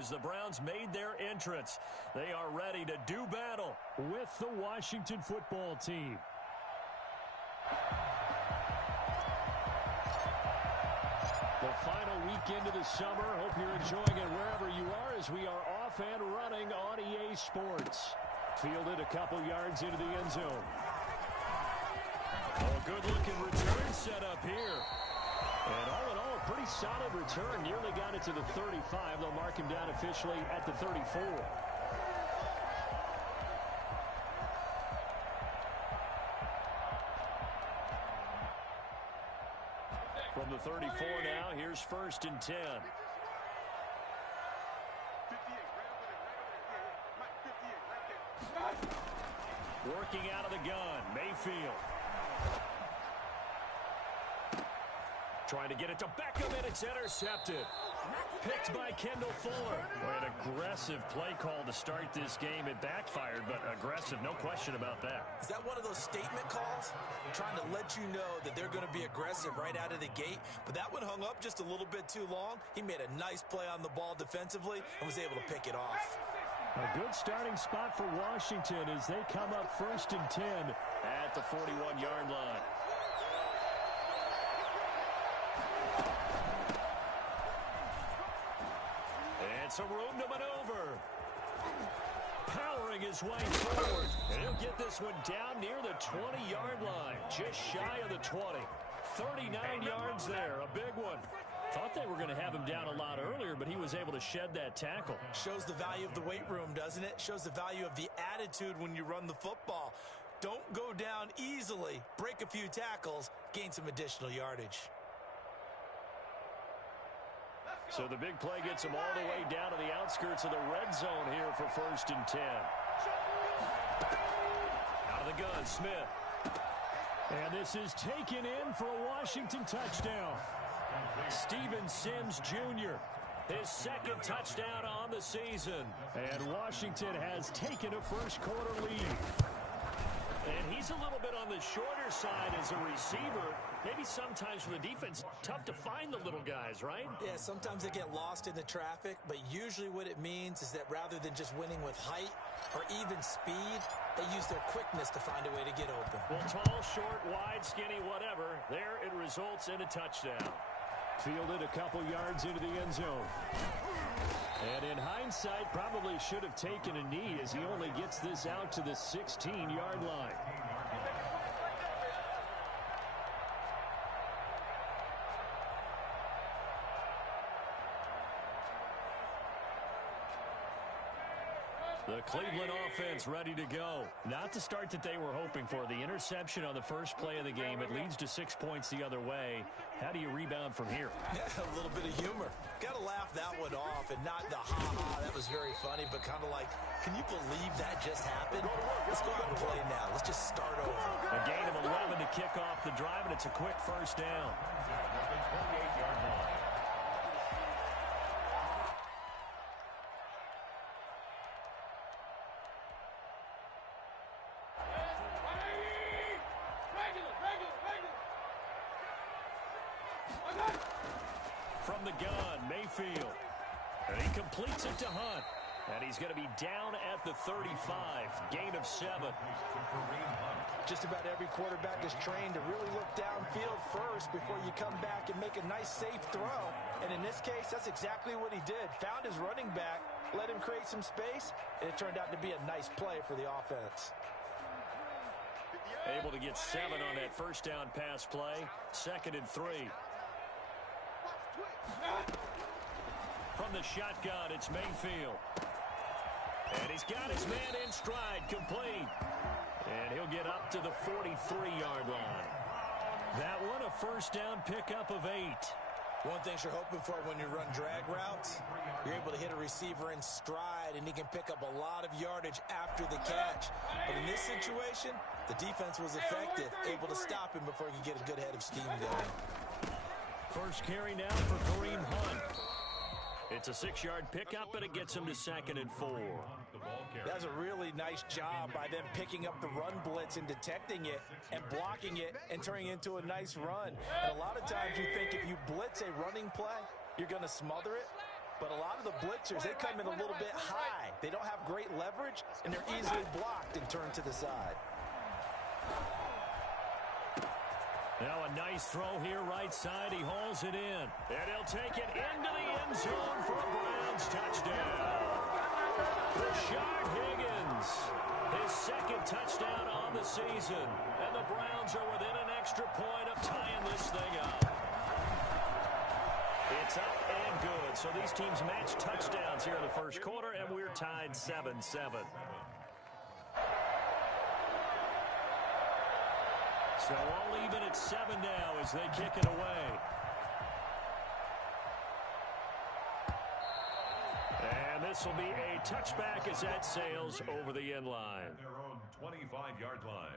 as the Browns made their entrance. They are ready to do battle with the Washington football team. The final weekend of the summer. Hope you're enjoying it wherever you are as we are off and running on EA Sports. Fielded a couple yards into the end zone. Oh, good-looking return set up here. And all in all, a pretty solid return. Nearly got it to the 35. They'll mark him down officially at the 34. From the 34 now, here's 1st and 10. Working out of the gun, Mayfield. Trying to get it to Beckham, and it's intercepted. Picked by Kendall Fuller. Boy, an aggressive play call to start this game. It backfired, but aggressive, no question about that. Is that one of those statement calls? Trying to let you know that they're going to be aggressive right out of the gate, but that one hung up just a little bit too long. He made a nice play on the ball defensively and was able to pick it off. A good starting spot for Washington as they come up 1st and 10 at the 41-yard line. And some room to maneuver. Powering his way forward. And he'll get this one down near the 20-yard line. Just shy of the 20. 39 yards there. A big one. Thought they were going to have him down a lot earlier, but he was able to shed that tackle. Shows the value of the weight room, doesn't it? Shows the value of the attitude when you run the football. Don't go down easily. Break a few tackles. Gain some additional yardage. So the big play gets him all the way down to the outskirts of the red zone here for 1st and 10. Out of the gun, Smith. And this is taken in for a Washington touchdown. Steven Sims Jr., his 2nd touchdown on the season. And Washington has taken a first-quarter lead. And he's a little bit on the shorter side as a receiver. Maybe sometimes for the defense, tough to find the little guys, right? Yeah, sometimes they get lost in the traffic, but usually what it means is that rather than just winning with height or even speed, they use their quickness to find a way to get open. Well, tall, short, wide, skinny, whatever, there it results in a touchdown. Fielded a couple yards into the end zone. And in hindsight, probably should have taken a knee as he only gets this out to the 16-yard line. The Cleveland offense ready to go. Not the start that they were hoping for. The interception on the first play of the game. It leads to 6 points the other way. How do you rebound from here? Yeah, a little bit of humor. Got to laugh that one off and not the ha-ha. That was very funny, but kind of like, can you believe that just happened? Let's go out and play now. Let's just start over. A gain of 11 to kick off the drive, and it's a quick first down. From the gun, Mayfield. And he completes it to Hunt. And he's going to be down at the 35. Gain of 7. Just about every quarterback is trained to really look downfield first before you come back and make a nice, safe throw. And in this case, that's exactly what he did. Found his running back, let him create some space, and it turned out to be a nice play for the offense. Able to get 7 on that first down pass play. 2nd and 3. From the shotgun, it's Mayfield. And he's got his man in stride, complete. And he'll get up to the 43-yard line. That one, a first down pickup of 8. One thing you're hoping for when you run drag routes, you're able to hit a receiver in stride, and he can pick up a lot of yardage after the catch. But in this situation, the defense was effective, able to stop him before he could get a good head of steam going. First carry now for Kareem Hunt. It's a 6-yard pickup, and it gets him to 2nd and 4. That's a really nice job by them picking up the run blitz and detecting it and blocking it and turning it into a nice run. And a lot of times you think if you blitz a running play, you're going to smother it. But a lot of the blitzers, they come in a little bit high. They don't have great leverage, and they're easily blocked and turned to the side. Now a nice throw here right side. He hauls it in. And he'll take it into the end zone for a Browns touchdown. Rashard Higgins, his second touchdown on the season. And the Browns are within an extra point of tying this thing up. It's up and good. So these teams match touchdowns here in the first quarter, and we're tied 7-7. So all even at 7 now as they kick it away. And this will be a touchback as that sails over the end line. Their own 25-yard line.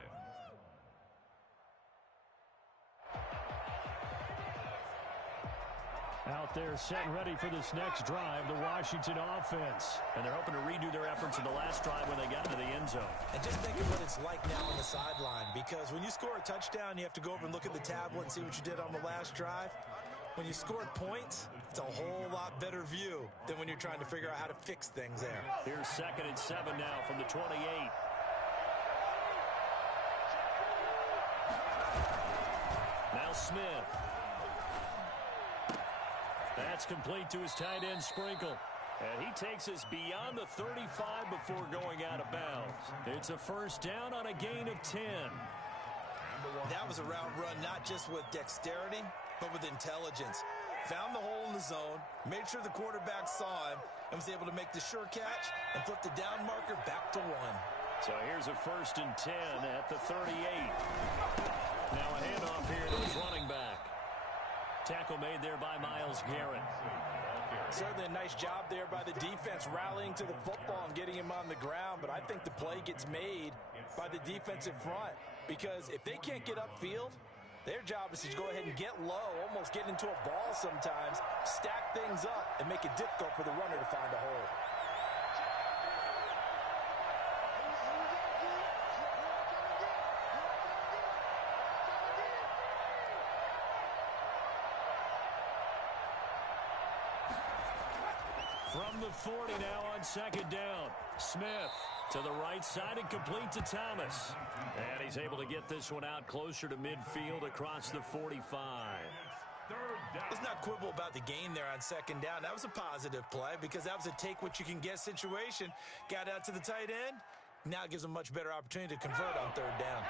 Out there set and ready for this next drive, the Washington offense. And they're hoping to redo their efforts in the last drive when they got into the end zone. And just think of what it's like now on the sideline, because when you score a touchdown, you have to go over and look at the tablet and see what you did on the last drive. When you score points, it's a whole lot better view than when you're trying to figure out how to fix things there. Here's 2nd and 7 now from the 28. Now Smith. That's complete to his tight end, Sprinkle. And he takes us beyond the 35 before going out of bounds. It's a first down on a gain of 10. That was a route run not just with dexterity, but with intelligence. Found the hole in the zone, made sure the quarterback saw him, and was able to make the sure catch and flip the down marker back to 1. So here's a 1st and 10 at the 38. Now a handoff here to his running back. Tackle made there by Myles Garrett. Certainly a nice job there by the defense rallying to the football and getting him on the ground, but I think the play gets made by the defensive front, because if they can't get upfield, their job is to go ahead and get low, almost get into a ball sometimes, stack things up, and make it difficult for the runner to find a hole. From the 40 now on 2nd down. Smith to the right side and complete to Thomas. And he's able to get this one out closer to midfield across the 45. Let's not quibble about the gain there on 2nd down. That was a positive play because that was a take-what-you-can-get situation. Got out to the tight end. Now gives them a much better opportunity to convert on 3rd down.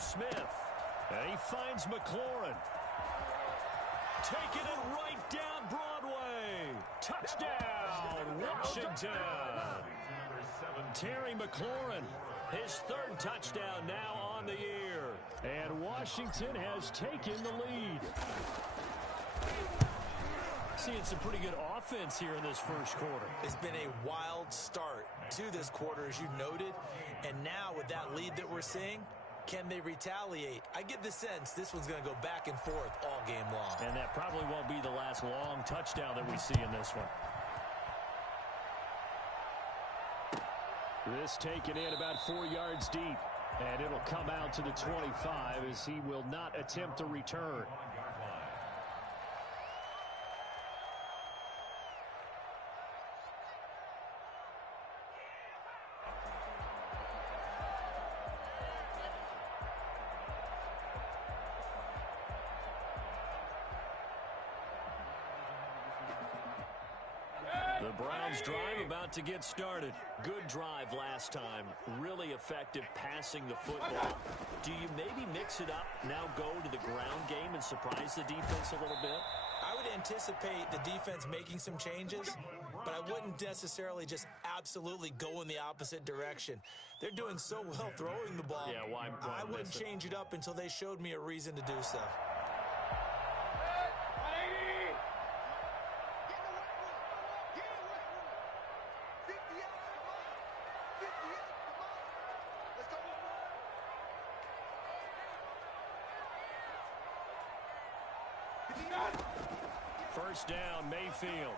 Smith. And he finds McLaurin. Taking it right down Broadway. Touchdown, Washington. Terry McLaurin, his 3rd touchdown now on the year. And Washington has taken the lead. Seeing some pretty good offense here in this first quarter. It's been a wild start to this quarter, as you noted. And now with that lead that we're seeing, can they retaliate? I get the sense this one's going to go back and forth all game long. And that probably won't be the last long touchdown that we see in this one. This taken in about 4 yards deep. And it'll come out to the 25 as he will not attempt to return. The Browns drive about to get started. Good drive last time. Really effective passing the football. Do you maybe mix it up, now go to the ground game and surprise the defense a little bit? I would anticipate the defense making some changes, but I wouldn't necessarily just absolutely go in the opposite direction. They're doing so well throwing the ball. Yeah, why I wouldn't change it up until they showed me a reason to do so. First down, Mayfield.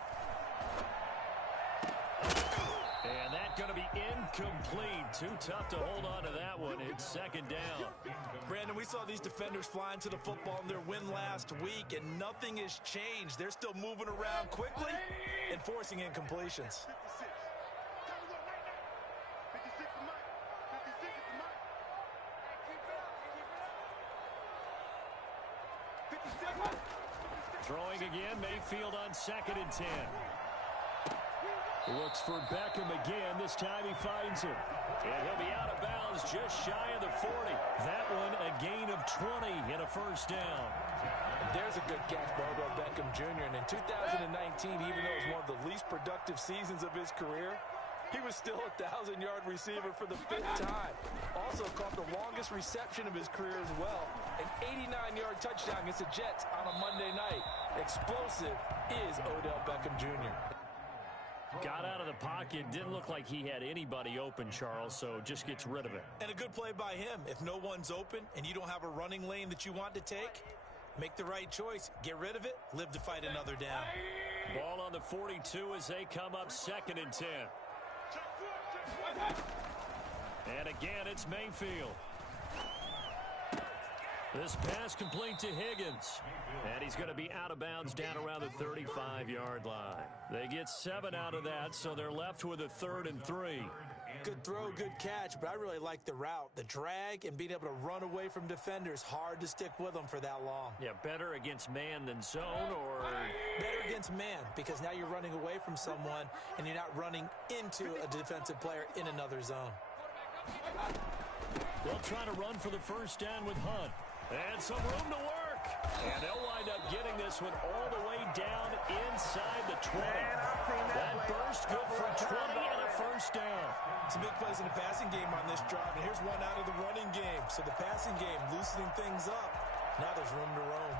And that's going to be incomplete. Too tough to hold on to that one. It's second down. Brandon, we saw these defenders flying to the football in their win last week, and nothing has changed. They're still moving around quickly and forcing incompletions. Throwing again, Mayfield on 2nd and 10. Looks for Beckham again. This time he finds him. And he'll be out of bounds just shy of the 40. That one a gain of 20 and a first down. There's a good catch by Odell Beckham Jr. And in 2019, even though it was one of the least productive seasons of his career, he was still a 1,000-yard receiver for the 5th time. Also caught the longest reception of his career as well. An 89-yard touchdown against the Jets on a Monday night. Explosive is Odell Beckham Jr. Got out of the pocket. Didn't look like he had anybody open, Charles, so just gets rid of it. And a good play by him. If no one's open and you don't have a running lane that you want to take, make the right choice. Get rid of it. Live to fight another down. Ball on the 42 as they come up 2nd and 10. And again, it's Mayfield. This pass complete to Higgins. And he's going to be out of bounds down around the 35-yard line. They get 7 out of that, so they're left with a 3rd and 3. Good throw, good catch, but I really like the route. The drag and being able to run away from defenders. Hard to stick with them for that long. Yeah, better against man than zone, or? Better against man, because now you're running away from someone and you're not running into a defensive player in another zone. They'll try to run for the first down with Hunt. And some room to work. And they'll wind up getting this one all the way down inside the 20. That burst good for 20 and a first down. Some big plays in the passing game on this drive. And here's one out of the running game. So the passing game loosening things up. Now there's room to roam.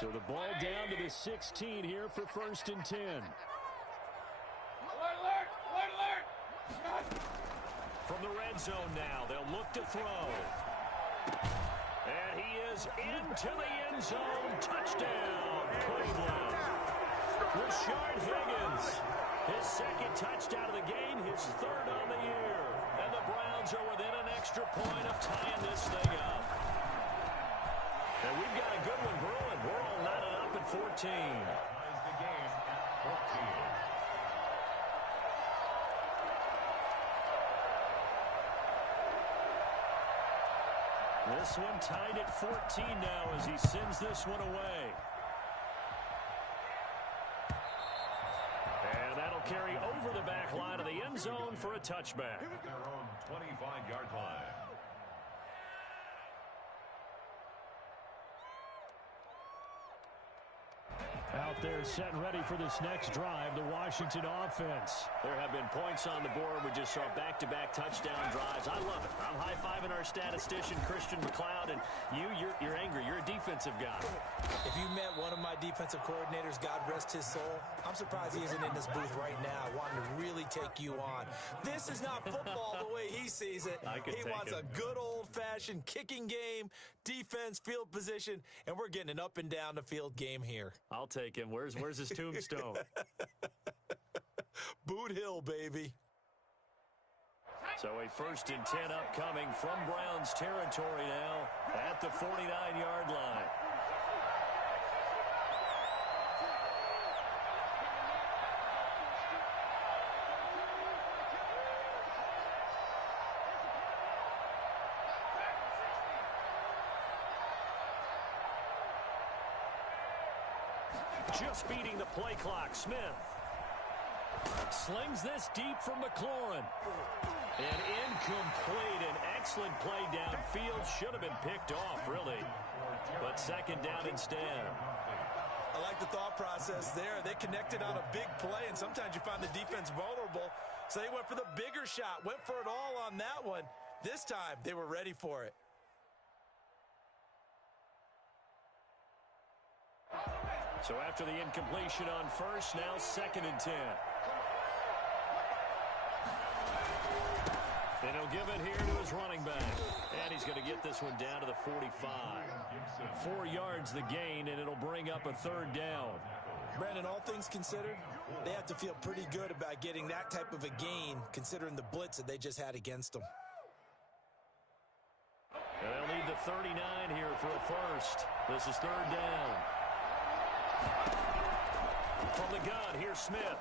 So the ball down to the 16 here for 1st and 10. From the red zone now, they'll look to throw. And he is into the end zone. Touchdown, Cleveland. Rashard Higgins, his 2nd touchdown of the game, his 3rd on the year. And the Browns are within an extra point of tying this thing up. And we've got a good one brewing. We're all knotted up at 14. Ties the game at 14. This one tied at 14 now as he sends this one away. And that'll carry over the back line of the end zone for a touchback. Their own 25-yard line. Out there set and ready for this next drive, the Washington offense. There have been points on the board. We just saw back-to-back touchdown drives. I love it. I'm high-fiving our statistician, Christian McLeod, and you're angry. You're a defensive guy. If you met one of my defensive coordinators, God rest his soul, I'm surprised he isn't in this booth right now wanting to really take you on. This is not football the way he sees it. He wants a good old-fashioned kicking game, defense, field position, and we're getting an up-and-down-the-field game here. I'll take him. Where's his tombstone? Boot Hill, baby. So a 1st and 10 upcoming from Browns territory now at the 49-yard line. Just beating the play clock, Smith. Slings this deep from McLaurin. And incomplete. An excellent play downfield. Should have been picked off, really. But 2nd down instead. I like the thought process there. They connected on a big play, and sometimes you find the defense vulnerable. So they went for the bigger shot, went for it all on that one. This time, they were ready for it. So after the incompletion on 1st, now 2nd and 10. And he'll give it here to his running back. And he's going to get this one down to the 45. 4 yards the gain, and it'll bring up a third down. Brandon, all things considered, they have to feel pretty good about getting that type of a gain, considering the blitz that they just had against them. And they'll need the 39 here for a first. This is third down. From the gun, here's Smith.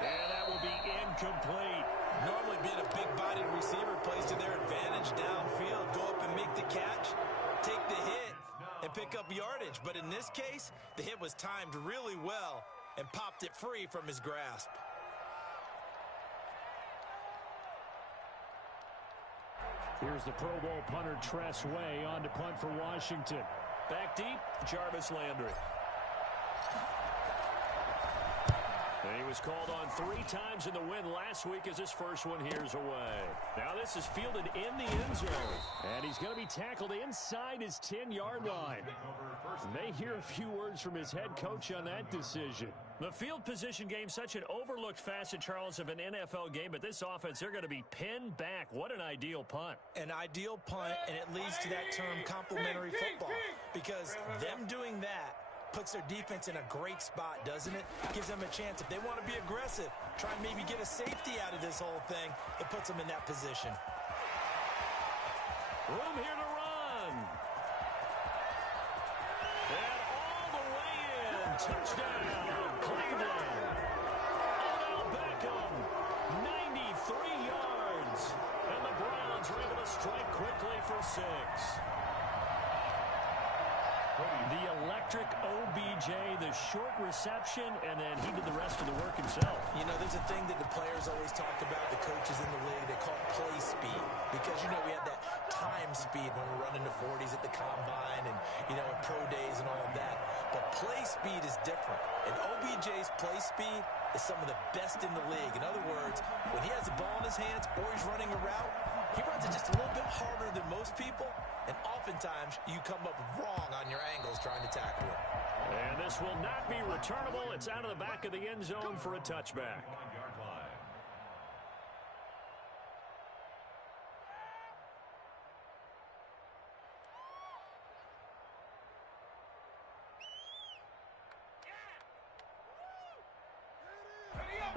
And that will be incomplete. Normally being a big-bodied receiver plays to their advantage downfield. Go up and make the catch, take the hit, and pick up yardage. But in this case, the hit was timed really well and popped it free from his grasp. Here's the Pro Bowl punter Tress Way on to punt for Washington. Back deep, Jarvis Landry. And he was called on 3 times in the win last week as his first one here's away. Now this is fielded in the end zone. And he's going to be tackled inside his 10-yard line. May hear a few words from his head coach on that decision. The field position game, such an overlooked facet, Charles, of an NFL game. But this offense, they're going to be pinned back. What an ideal punt. An ideal punt, and it leads to that term complementary football. Because them doing that puts their defense in a great spot, doesn't it? Gives them a chance. If they want to be aggressive, try and maybe get a safety out of this whole thing, it puts them in that position. Room here to run. And all the way in. Touchdown, Cleveland. Odell Beckham, 93 yards. And the Browns are able to strike quickly for 6. The electric OBJ, the short reception, and then he did the rest of the work himself. You know, there's a thing that the players always talk about, the coaches in the league, they call it play speed. Because, you know, we have that time speed when we're running the 40s at the combine and, you know, at pro days and all of that. But play speed is different. And OBJ's play speed is some of the best in the league. In other words, when he has the ball in his hands or he's running a route, he runs it just a little bit harder than most people, and oftentimes you come up wrong on your angles trying to tackle it. And this will not be returnable. It's out of the back of the end zone for a touchback.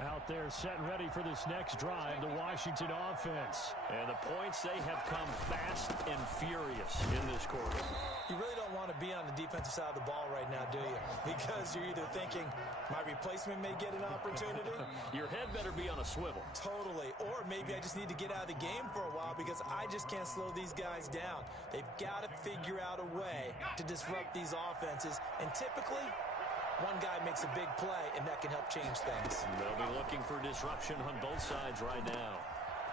Out there set and ready for this next drive, the Washington offense. And the points, they have come fast and furious in this quarter. You really don't want to be on the defensive side of the ball right now, do you? Because you're either thinking, my replacement may get an opportunity. Your head better be on a swivel. Totally. Or maybe I just need to get out of the game for a while because I just can't slow these guys down. They've got to figure out a way to disrupt these offenses. And typically, one guy makes a big play, and that can help change things. They'll be looking for disruption on both sides right now.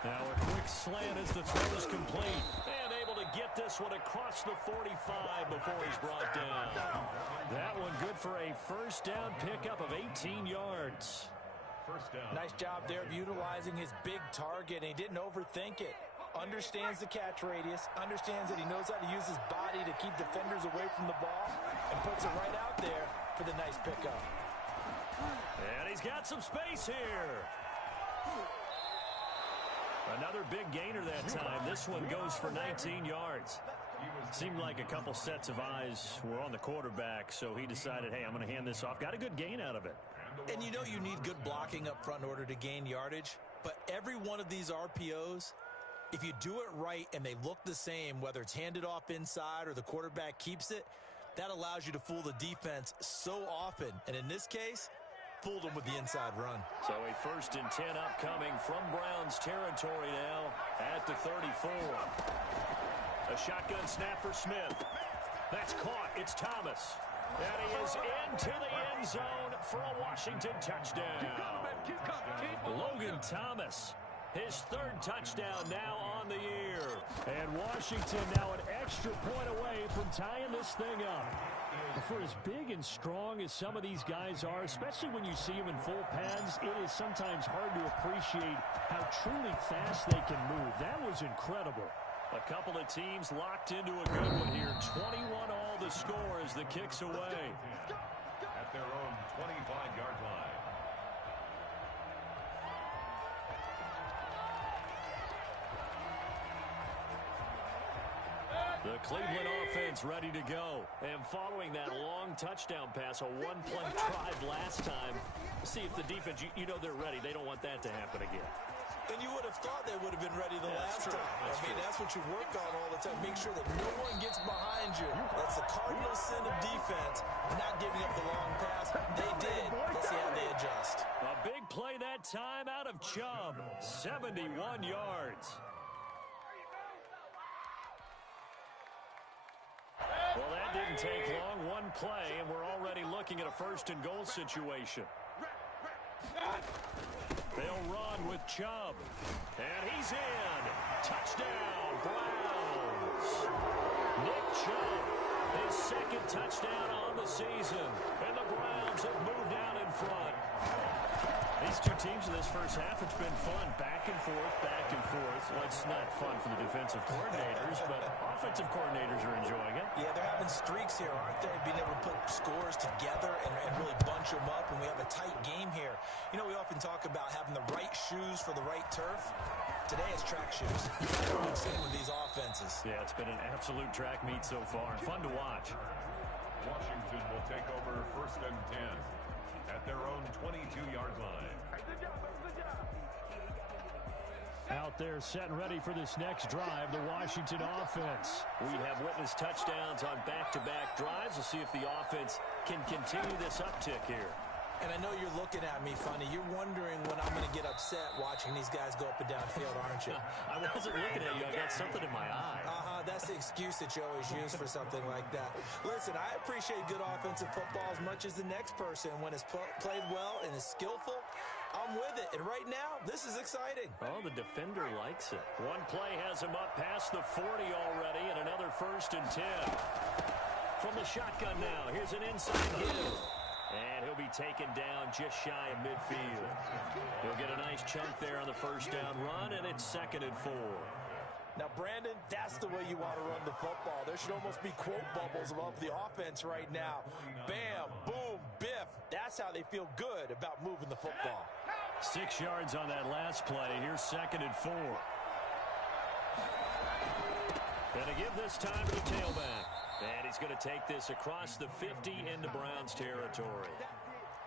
Now a quick slant as the throw is complete. And able to get this one across the 45 before he's brought down. That one good for a first down pickup of 18 yards. First down. Nice job there of utilizing his big target, and he didn't overthink it. Understands the catch radius, understands that he knows how to use his body to keep defenders away from the ball, and puts it right out there for the nice pickup. And he's got some space here. Another big gainer that time. This one goes for 19 yards. Seemed like a couple sets of eyes were on the quarterback, so he decided, hey, I'm going to hand this off. Got a good gain out of it. And you know you need good blocking up front in order to gain yardage, but every one of these RPOs, if you do it right and they look the same, whether it's handed off inside or the quarterback keeps it, that allows you to fool the defense so often. And in this case, fooled them with the inside run. So a 1st and 10 upcoming from Browns territory now at the 34. A shotgun snap for Smith. That's caught. It's Thomas. And he is into the end zone for a Washington touchdown. Logan Thomas, his 3rd touchdown now on the year. And Washington now an extra point away from tying this thing up. For as big and strong as some of these guys are, especially when you see them in full pads, it is sometimes hard to appreciate how truly fast they can move. That was incredible. A couple of teams locked into a good one here. 21 all the score as the kick's away. At their own 25-yard line. The Cleveland offense ready to go. And following that long touchdown pass, a one-play drive last time, see if the defense, you know they're ready. They don't want that to happen again. And you would have thought they would have been ready the last time. That's what you work on all the time. Make sure that no one gets behind you. That's the cardinal sin of defense, not giving up the long pass. They did. Let's see how they adjust. A big play that time out of Chubb. 71 yards. Well, that didn't take long. One play, and we're already looking at a first-and-goal situation. They'll run with Chubb. And he's in. Touchdown, Browns. Nick Chubb, his second touchdown on the season. And the Browns have moved out in front. These two teams in this first half, it's been fun. Back and forth, back and forth. Well, it's not fun for the defensive coordinators, but offensive coordinators are enjoying it. Yeah, they're having streaks here, aren't they? Being able to put scores together and really bunch them up, and we have a tight game here. You know, we often talk about having the right shoes for the right turf. Today it's track shoes. That's what we've seen with these offenses. Yeah, it's been an absolute track meet so far. Fun to watch. Washington will take over 1st and 10 at their own 22-yard line. Out there set and ready for this next drive, the Washington offense. We have witnessed touchdowns on back-to-back drives. We'll see if the offense can continue this uptick here. And I know you're looking at me funny. You're wondering when I'm going to get upset watching these guys go up and down field, aren't you? I wasn't looking at you. I got something in my eye. That's the excuse that you always use for something like that. Listen, I appreciate good offensive football as much as the next person. When it's played well and is skillful, I'm with it. And right now, this is exciting. Oh, the defender likes it. One play has him up past the 40 already, and another 1st and 10. From the shotgun now, here's an inside hit. And he'll be taken down just shy of midfield. He'll get a nice chunk there on the first down run, and it's 2nd and 4. Now, Brandon, that's the way you want to run the football. There should almost be quote bubbles above the offense right now. Bam, boom, biff. That's how they feel good about moving the football. 6 yards on that last play. Here's 2nd and 4. Gonna give this time to the tailback. And he's going to take this across the 50 into Browns territory.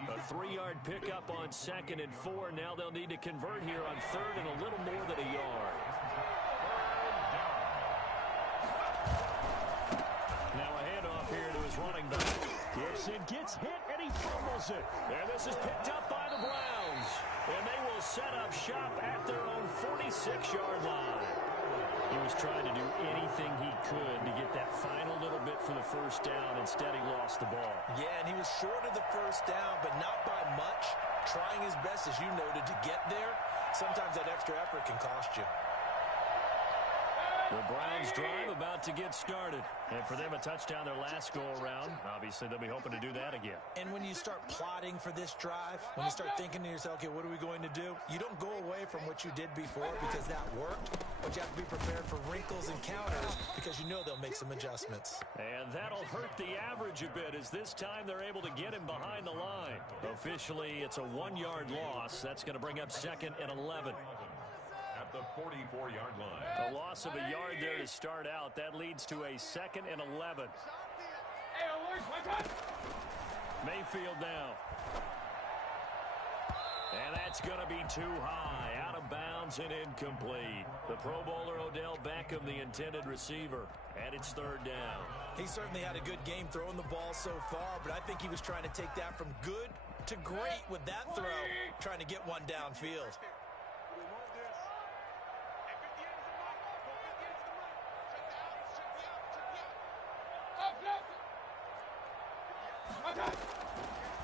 A 3-yard pickup on 2nd and 4. Now they'll need to convert here on 3rd and a little more than a yard. Now a handoff here to his running back. Gibson gets hit and he fumbles it. And this is picked up by the Browns. And they will set up shop at their own 46-yard line. He was trying to do anything he could to get that final little bit for the first down. Instead, he lost the ball. Yeah, and he was short of the first down, but not by much. Trying his best, as you noted, to get there. Sometimes that extra effort can cost you. The Browns drive about to get started. And for them, a touchdown their last go-around. Obviously, they'll be hoping to do that again. And when you start plotting for this drive, when you start thinking to yourself, okay, what are we going to do? You don't go away from what you did before because that worked. But you have to be prepared for wrinkles and counters because you know they'll make some adjustments. And that'll hurt the average a bit as this time they're able to get him behind the line. Officially, it's a 1-yard loss. That's going to bring up 2nd and 11. At the 44-yard line. A loss of a yard there to start out. That leads to a 2nd and 11. Mayfield now. And that's going to be too high. Out of bounds and incomplete. The Pro Bowler Odell Beckham, the intended receiver. And it's 3rd down. He certainly had a good game throwing the ball so far, but I think he was trying to take that from good to great with that throw, trying to get one downfield.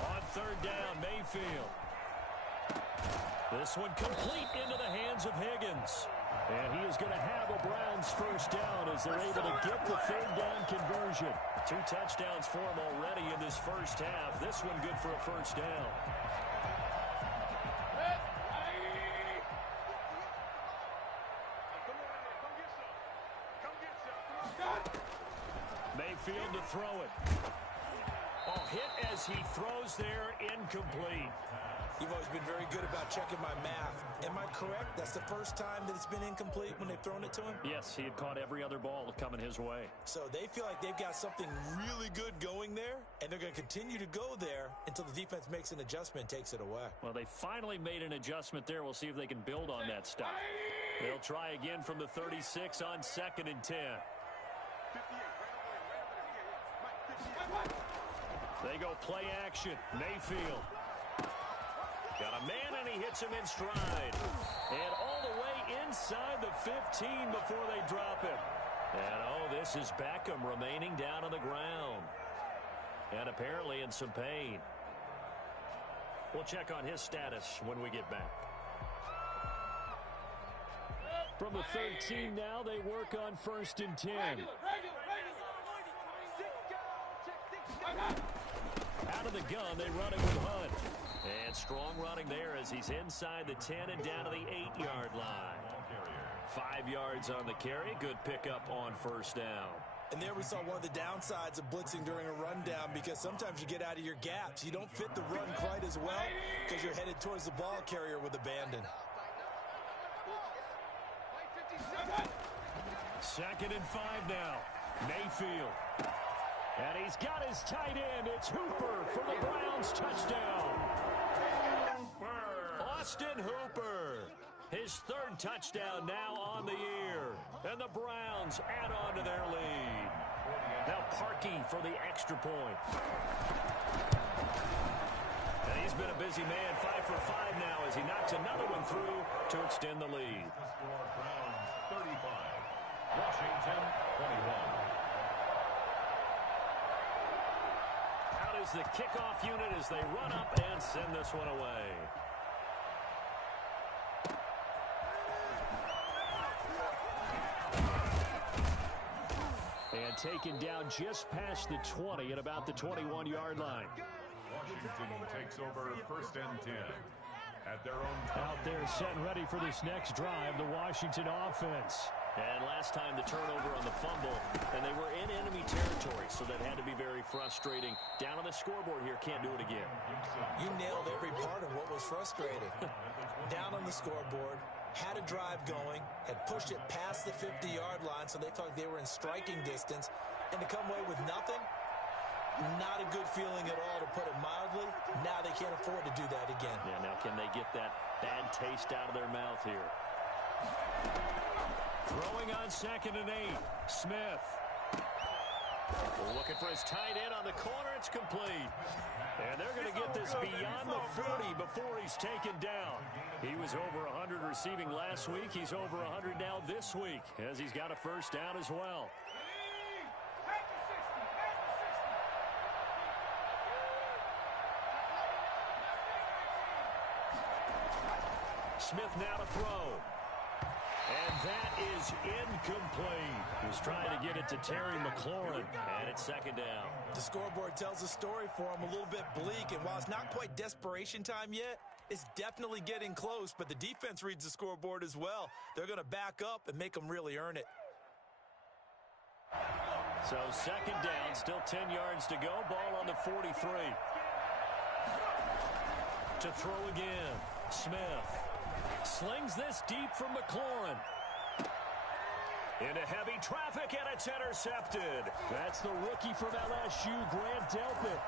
On 3rd down, Mayfield. This one complete into the hands of Higgins. And he is going to have a Browns first down as they're able to get the 3rd down conversion. 2 touchdowns for him already in this first half. This one good for a first down. Mayfield to throw it. Oh, hit as he throws there, incomplete. You've always been very good about checking my math. Am I correct? That's the first time that it's been incomplete when they've thrown it to him? Yes, he had caught every other ball coming his way. So they feel like they've got something really good going there, and they're going to continue to go there until the defense makes an adjustment and takes it away. Well, they finally made an adjustment there. We'll see if they can build on that stuff. They'll try again from the 36 on 2nd and 10. They go play action. Mayfield. Got a man, and he hits him in stride. And all the way inside the 15 before they drop him. And, oh, this is Beckham remaining down on the ground. And apparently in some pain. We'll check on his status when we get back. From the 13 now, they work on 1st and 10. Out of the gun, they run it with Hunt. And strong running there as he's inside the 10 and down to the 8-yard line. 5 yards on the carry. Good pickup on 1st down. And there we saw one of the downsides of blitzing during a rundown, because sometimes you get out of your gaps. You don't fit the run quite as well because you're headed towards the ball carrier with abandon. 2nd and 5 now. Mayfield. And he's got his tight end. It's Hooper for the Browns touchdown. Austin Hooper. His 3rd touchdown now on the year. And the Browns add on to their lead. Now Parkey for the extra point. And he's been a busy man, 5 for 5 now as he knocks another one through to extend the lead. Browns 35, Washington 21. Out is the kickoff unit as they run up and send this one away. And taken down just past the 20 at about the 21-yard line. Washington takes over 1st and 10 at their own 20. Out there set and ready for this next drive, the Washington offense. And last time the turnover on the fumble, and they were in enemy territory, so that had to be very frustrating. Down on the scoreboard here, can't do it again. You nailed every part of what was frustrating. Down on the scoreboard, had a drive going, had pushed it past the 50-yard line, so they thought they were in striking distance, and to come away with nothing, not a good feeling at all, to put it mildly. Now they can't afford to do that again. Yeah, now can they get that bad taste out of their mouth here? Throwing on 2nd and 8. Smith. Looking for his tight end on the corner. It's complete. And they're going to get this beyond the 40 before he's taken down. He was over 100 receiving last week. He's over 100 now this week as he's got a 1st down as well. Smith now to throw. And that is incomplete. He was trying to get it to Terry McLaurin, and it's 2nd down. The scoreboard tells a story for him, a little bit bleak, and while it's not quite desperation time yet, it's definitely getting close, but the defense reads the scoreboard as well. They're going to back up and make them really earn it. So 2nd down, still 10 yards to go. Ball on the 43. To throw again, Smith. Slings this deep from McLaurin. Into heavy traffic, and it's intercepted. That's the rookie from LSU, Grant Delpit.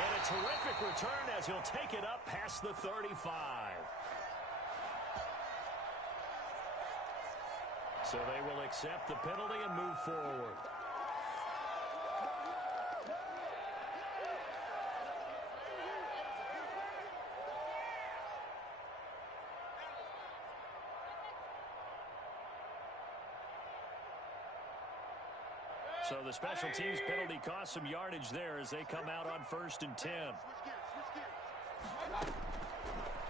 And a terrific return as he'll take it up past the 35. So they will accept the penalty and move forward. So the special teams penalty cost some yardage there as they come out on 1st and 10.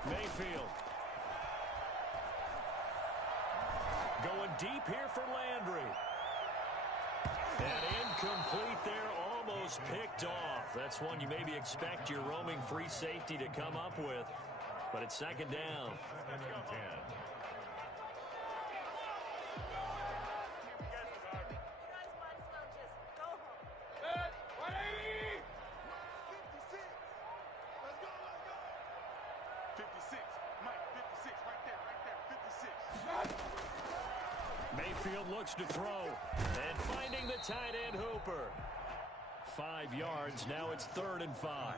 Mayfield. Going deep here for Landry. And incomplete there, almost picked off. That's one you maybe expect your roaming free safety to come up with. But it's 2nd down. 2nd and 10. Mayfield looks to throw. And finding the tight end Hooper. 5 yards. Now it's 3rd and 5.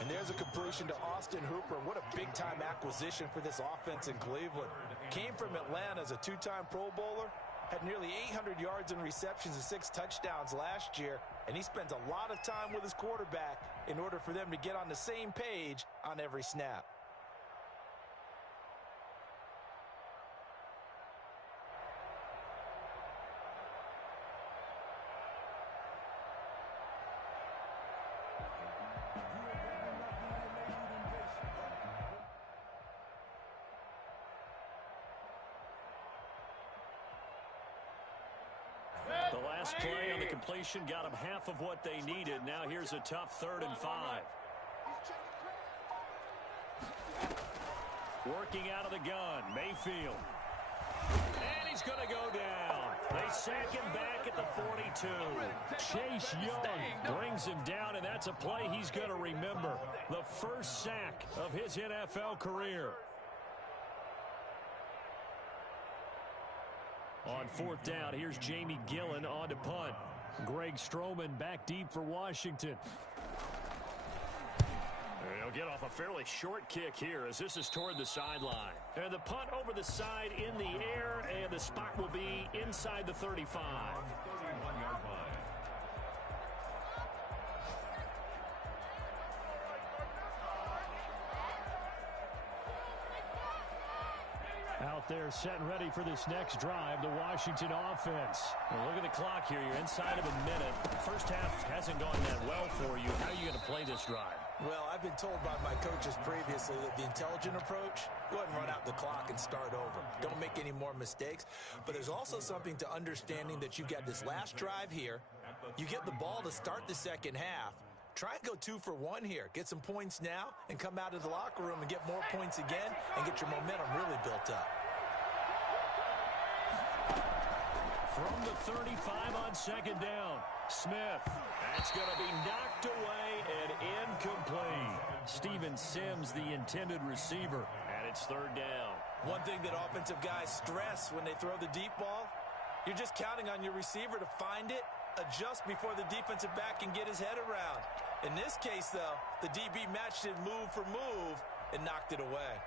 And there's a completion to Austin Hooper. What a big-time acquisition for this offense in Cleveland. Came from Atlanta as a 2-time Pro Bowler. Had nearly 800 yards in receptions and 6 touchdowns last year. And he spends a lot of time with his quarterback in order for them to get on the same page on every snap. The last play on the completion got them half of what they needed. Now here's a tough 3rd and 5. Working out of the gun, Mayfield. And he's going to go down. They sack him back at the 42. Chase Young brings him down, and that's a play he's going to remember. The first sack of his NFL career. On 4th down, here's Jamie Gillen on to punt. Greg Stroman back deep for Washington. He'll get off a fairly short kick here as this is toward the sideline. And the punt over the side in the air, and the spot will be inside the 35. Out there set and ready for this next drive, the Washington offense. Well, look at the clock here. You're inside of a minute. First half hasn't gone that well for you. How are you going to play this drive? Well, I've been told by my coaches previously that the intelligent approach, go ahead and run out the clock and start over. Don't make any more mistakes. But there's also something to understanding that you got this last drive here. You get the ball to start the second half. Try and go 2 for 1 here. Get some points now and come out of the locker room and get more points again and get your momentum really built up. From the 35 on 2nd down, Smith. That's going to be knocked away and incomplete. Steven Sims, the intended receiver, and it's 3rd down. One thing that offensive guys stress when they throw the deep ball, you're just counting on your receiver to find it, adjust before the defensive back can get his head around. In this case, though, the DB matched it move for move and knocked it away.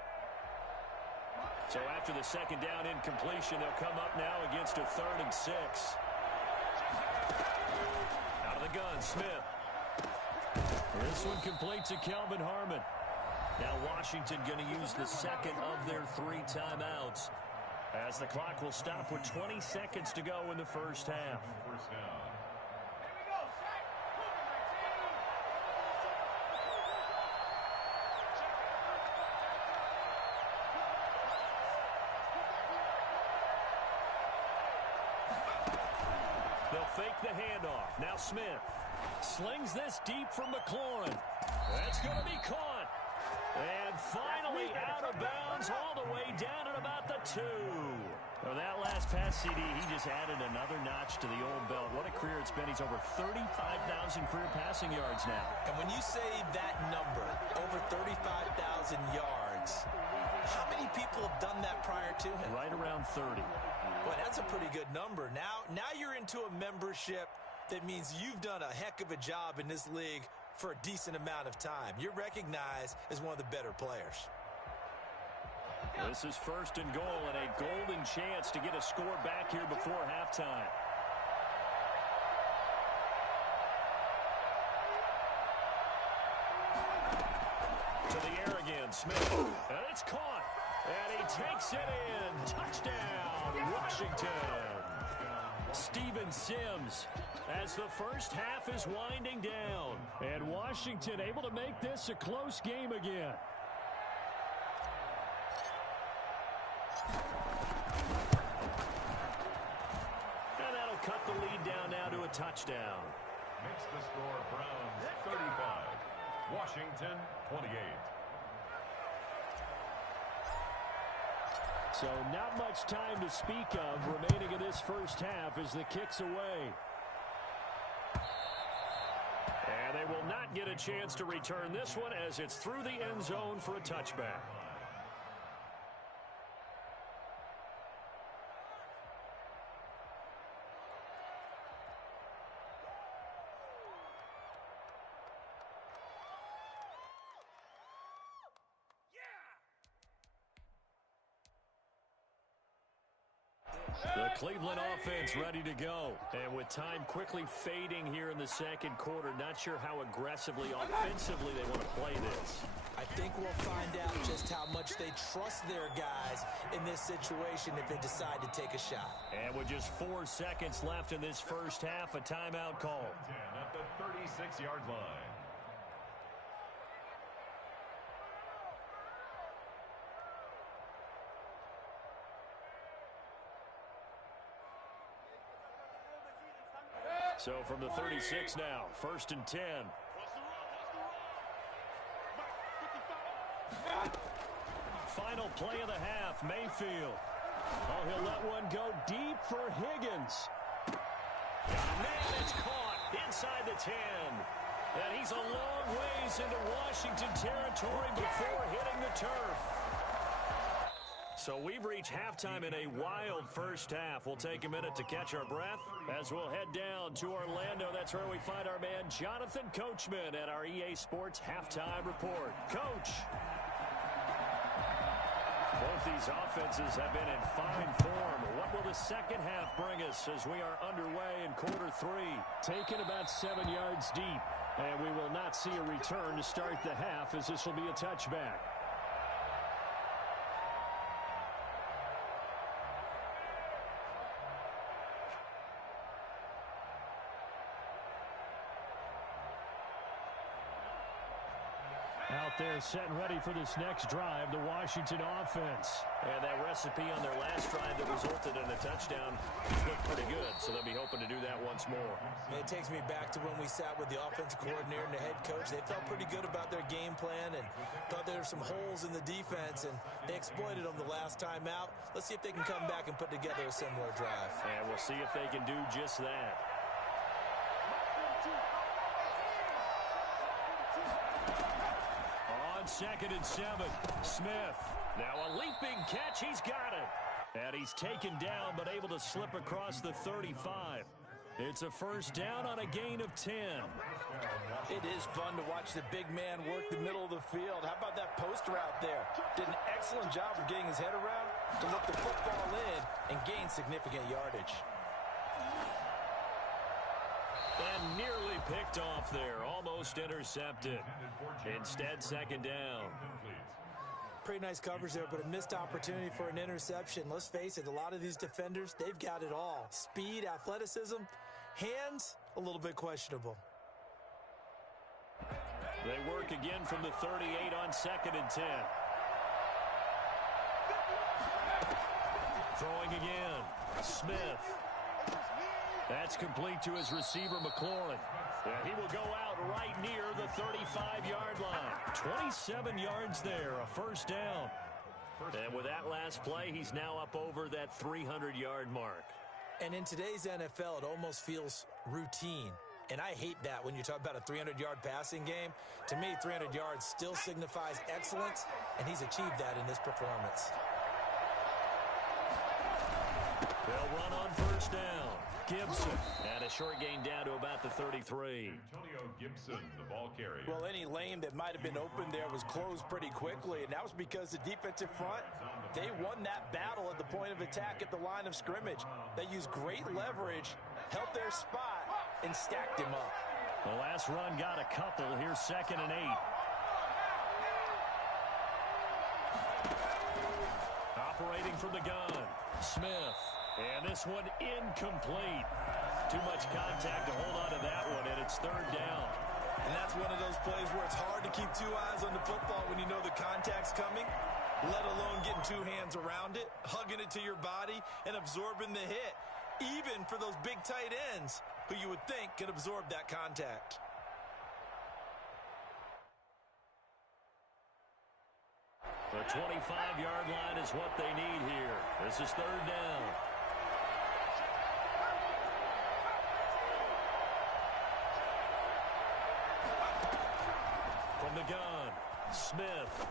So after the 2nd down incompletion, they'll come up now against a 3rd and 6. Out of the gun, Smith. This one completes to Kelvin Harmon. Now Washington going to use the second of their 3 timeouts, as the clock will stop with 20 seconds to go in the first half. First down. They'll fake the handoff. Now Smith slings this deep from McLaurin. That's going to be caught. And finally out of bounds all the way down at about the 2. Well, that last pass CD, he just added another notch to the old belt. What a career it's been. He's over 35,000 career passing yards now. And when you say that number, over 35,000 yards, how many people have done that prior to him? Right around 30. Well, that's a pretty good number. Now you're into a membership that means you've done a heck of a job in this league for a decent amount of time. You're recognized as one of the better players. This is 1st and goal, and a golden chance to get a score back here before halftime. To the air again, Smith. And it's caught. And he takes it in. Touchdown, Washington. Steven Sims, as the first half is winding down. And Washington able to make this a close game again. And that'll cut the lead down now to a touchdown. Makes the score Browns 35, Washington 28. So not much time to speak of remaining in this first half as the kick's away. And they will not get a chance to return this one as it's through the end zone for a touchback. The Cleveland offense ready to go. And with time quickly fading here in the second quarter, not sure how aggressively, offensively they want to play this. I think we'll find out just how much they trust their guys in this situation if they decide to take a shot. And with just 4 seconds left in this first half, a timeout call. At the 36-yard line. So from the 36 now, 1st and 10. Final play of the half, Mayfield. Oh, he'll let one go deep for Higgins. Man, it's caught inside the 10. And he's a long ways into Washington territory before hitting the turf. So we've reached halftime in a wild first half. We'll take a minute to catch our breath as we'll head down to Orlando. That's where we find our man Jonathan Coachman at our EA Sports Halftime Report. Coach. Both these offenses have been in fine form. What will the second half bring us as we are underway in quarter 3? Taken about 7 yards deep. And we will not see a return to start the half as this will be a touchback. Out there set and ready for this next drive, the Washington offense. And that recipe on their last drive that resulted in a touchdown looked pretty good, so they'll be hoping to do that once more. It takes me back to when we sat with the offensive coordinator and the head coach. They felt pretty good about their game plan and thought there were some holes in the defense, and they exploited them the last time out. Let's see if they can come back and put together a similar drive. And we'll see if they can do just that. On 2nd and 7, Smith. Now a leaping catch. He's got it. And he's taken down but able to slip across the 35. It's a first down on a gain of 10. It is fun to watch the big man work the middle of the field. How about that post route there? Did an excellent job of getting his head around to look the football in and gain significant yardage. And nearly picked off there. Almost intercepted. Instead, second down. Pretty nice coverage there, but a missed opportunity for an interception. Let's face it, a lot of these defenders, they've got it all. Speed, athleticism, hands, a little bit questionable. They work again from the 38 on 2nd and 10. Throwing again. Smith. That's complete to his receiver, McLaurin. And he will go out right near the 35-yard line. 27 yards there, a first down. And with that last play, he's now up over that 300-yard mark. And in today's NFL, it almost feels routine. And I hate that when you talk about a 300-yard passing game. To me, 300 yards still signifies excellence, and he's achieved that in this performance. They'll run on first down. Gibson, and a short gain down to about the 33. Antonio Gibson, the ball carrier. Well, any lane that might have been open there was closed pretty quickly, and that was because the defensive front, they won that battle at the point of attack at the line of scrimmage. They used great leverage, held their spot, and stacked him up. The last run got a couple. Here's 2nd and 8. Operating from the gun, Smith. And this one incomplete. Too much contact to hold on to that one, and it's 3rd down. And that's one of those plays where it's hard to keep 2 eyes on the football when you know the contact's coming, let alone getting 2 hands around it, hugging it to your body, and absorbing the hit, even for those big tight ends who you would think could absorb that contact. The 25-yard line is what they need here. This is 3rd down. From the gun, Smith.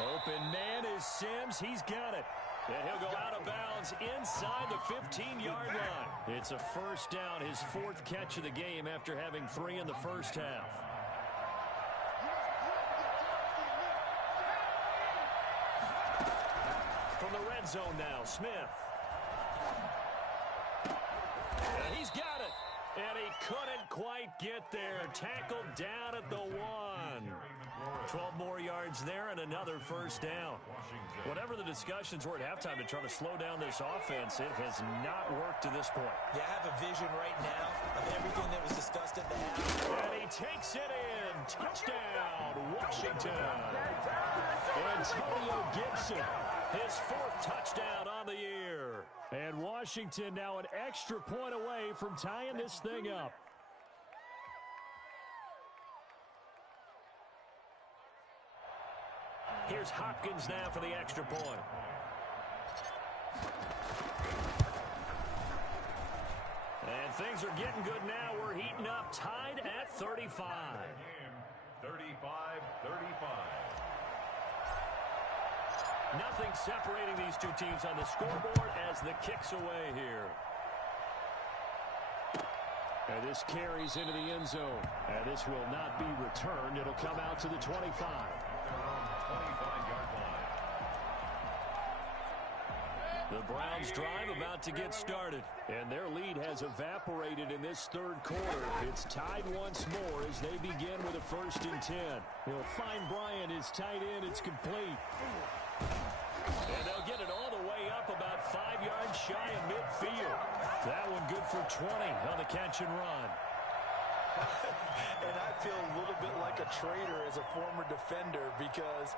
Open man is Sims. He's got it. And he'll go out of bounds inside the 15-yard line. It's a first down, his 4th catch of the game after having 3 in the first half. From the red zone now, Smith. He's got it. And he couldn't quite get there. Tackled down at the 1. 12 more yards there and another first down. Whatever the discussions were at halftime to try to slow down this offense, it has not worked to this point. Yeah, I have a vision right now of everything that was discussed at the half. And he takes it in. Touchdown, Washington. Antonio Gibson, his 4th touchdown on the year. And Washington now an extra point away from tying this thing up. Here's Hopkins now for the extra point. And things are getting good now. We're heating up, tied at 35. 35-35. Nothing separating these two teams on the scoreboard as the kick's away here. And this carries into the end zone. And this will not be returned. It'll come out to the 25. 25-yard line. The Browns drive about to get started, and their lead has evaporated in this third quarter. It's tied once more as they begin with a 1st and 10. They'll find Bryant, his tight end. It's complete. And they'll get it all the way up about 5 yards shy of midfield. That one good for 20 on the catch and run. And I feel a little bit like a traitor as a former defender because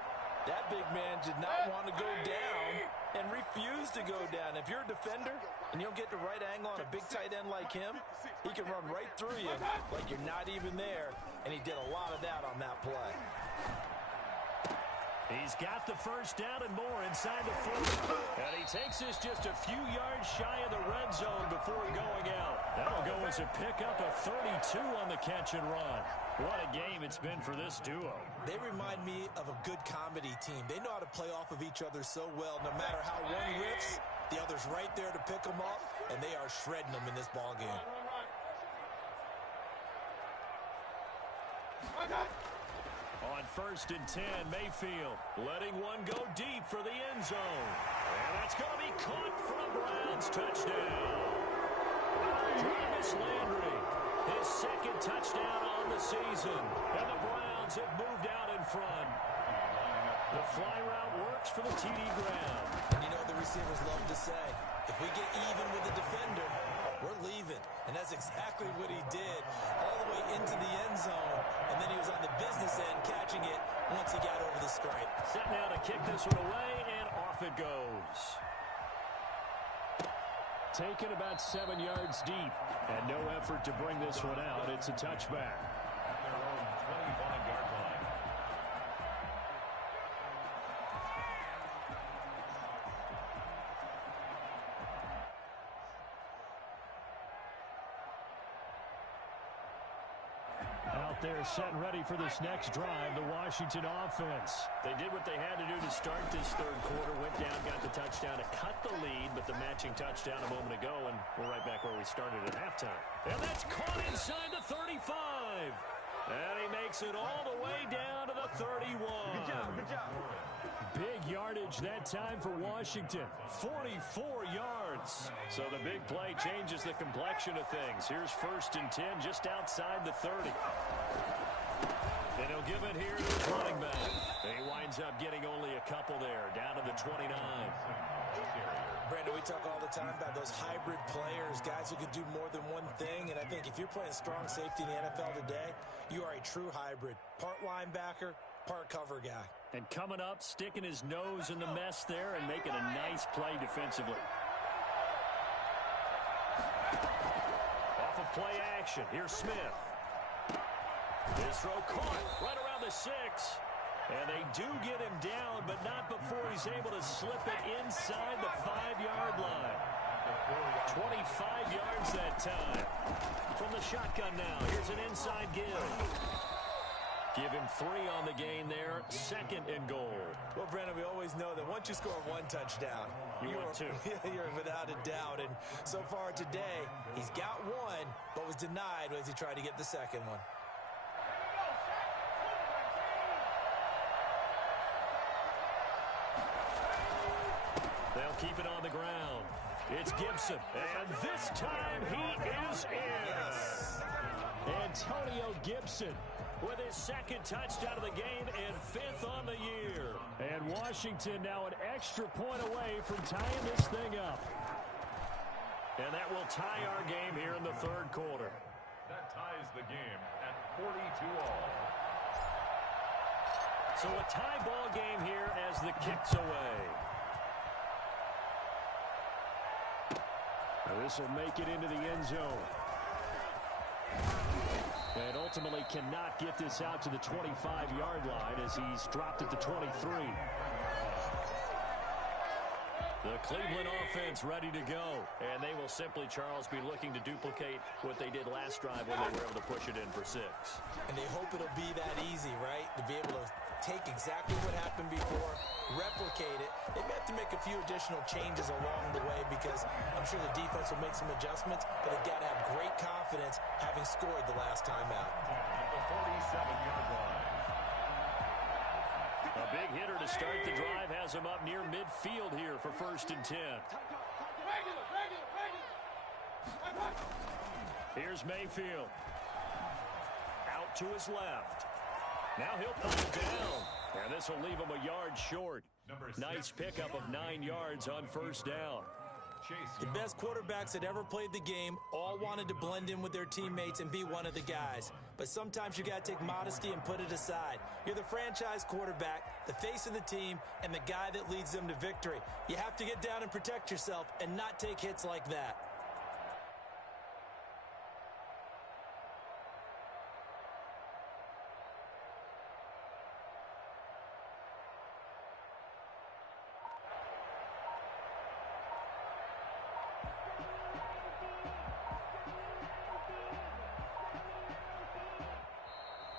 that big man did not want to go down and refused to go down. If you're a defender and you don't get the right angle on a big tight end like him, he can run right through you like you're not even there, and he did a lot of that on that play. He's got the first down and more inside the 40. And he takes this just a few yards shy of the red zone before going out. That'll go as a pickup of 32 on the catch and run. What a game it's been for this duo. They remind me of a good comedy team. They know how to play off of each other so well. No matter how one riffs, the other's right there to pick them up, and they are shredding them in this ball game. On 1st and 10, Mayfield letting one go deep for the end zone. And that's going to be caught for a Browns touchdown. Jarvis Landry, his 2nd touchdown on the season. And the Browns have moved out in front. The fly route works for the TD Brown. And you know what the receivers love to say? If we get even with the defender, we're leaving. And that's exactly what he did all the way into the end zone. And then he was on the business end catching it once he got over the stripe. Set now to kick this one away, and off it goes. Taken about 7 yards deep, and no effort to bring this one out. It's a touchback. Their own 25-yard line. Out there set and ready for this next drive, the Washington offense. They did what they had to do to start this third quarter, went down, got the touchdown to cut the lead, but the matching touchdown a moment ago, and we're right back where we started at halftime. And that's caught inside the 35. And he makes it all the way down to the 31. Good job. Big yardage that time for Washington. 44 yards. So the big play changes the complexion of things. Here's 1st and 10 just outside the 30. And he'll give it here to his running back. He winds up getting only a couple there, down to the 29. Brandon, we talk all the time about those hybrid players, guys who can do more than one thing. And I think if you're playing strong safety in the NFL today, you are a true hybrid. Part linebacker, part cover guy. And coming up, sticking his nose in the mess there and making a nice play defensively. Off of play action, here's Smith. This throw caught right around the 6. And they do get him down, but not before he's able to slip it inside the 5-yard line. 25 yards that time. From the shotgun now, here's an inside give. Give him 3 on the gain there, 2nd and goal. Well, Brandon, we always know that once you score 1 touchdown, You want 2. You're without a doubt. And so far today, he's got 1, but was denied as he tried to get the 2nd one. They'll keep it on the ground. It's Gibson, and this time he is in. Antonio Gibson with his second touchdown of the game and 5th on the year. And Washington now an extra point away from tying this thing up. And that will tie our game here in the third quarter. That ties the game at 42-all. So a tie ball game here as the kick's away. Now this will make it into the end zone. And ultimately cannot get this out to the 25-yard line as he's dropped at the 23. The Cleveland offense ready to go. And they will simply, Charles, be looking to duplicate what they did last drive when they were able to push it in for 6. And they hope it'll be that easy, right? To be able to take exactly what happened before, replicate it. They may have to make a few additional changes along the way because I'm sure the defense will make some adjustments, but they've got to have great confidence having scored the last time out. At the 47-yard line. A big hitter to start the drive has him up near midfield here for 1st and 10. Here's Mayfield. Out to his left. Now he'll put it down. And this will leave him a yard short. Nice pickup of 9 yards on 1st down. The best quarterbacks that ever played the game all wanted to blend in with their teammates and be one of the guys. But sometimes you got to take modesty and put it aside. You're the franchise quarterback, the face of the team, and the guy that leads them to victory. You have to get down and protect yourself and not take hits like that.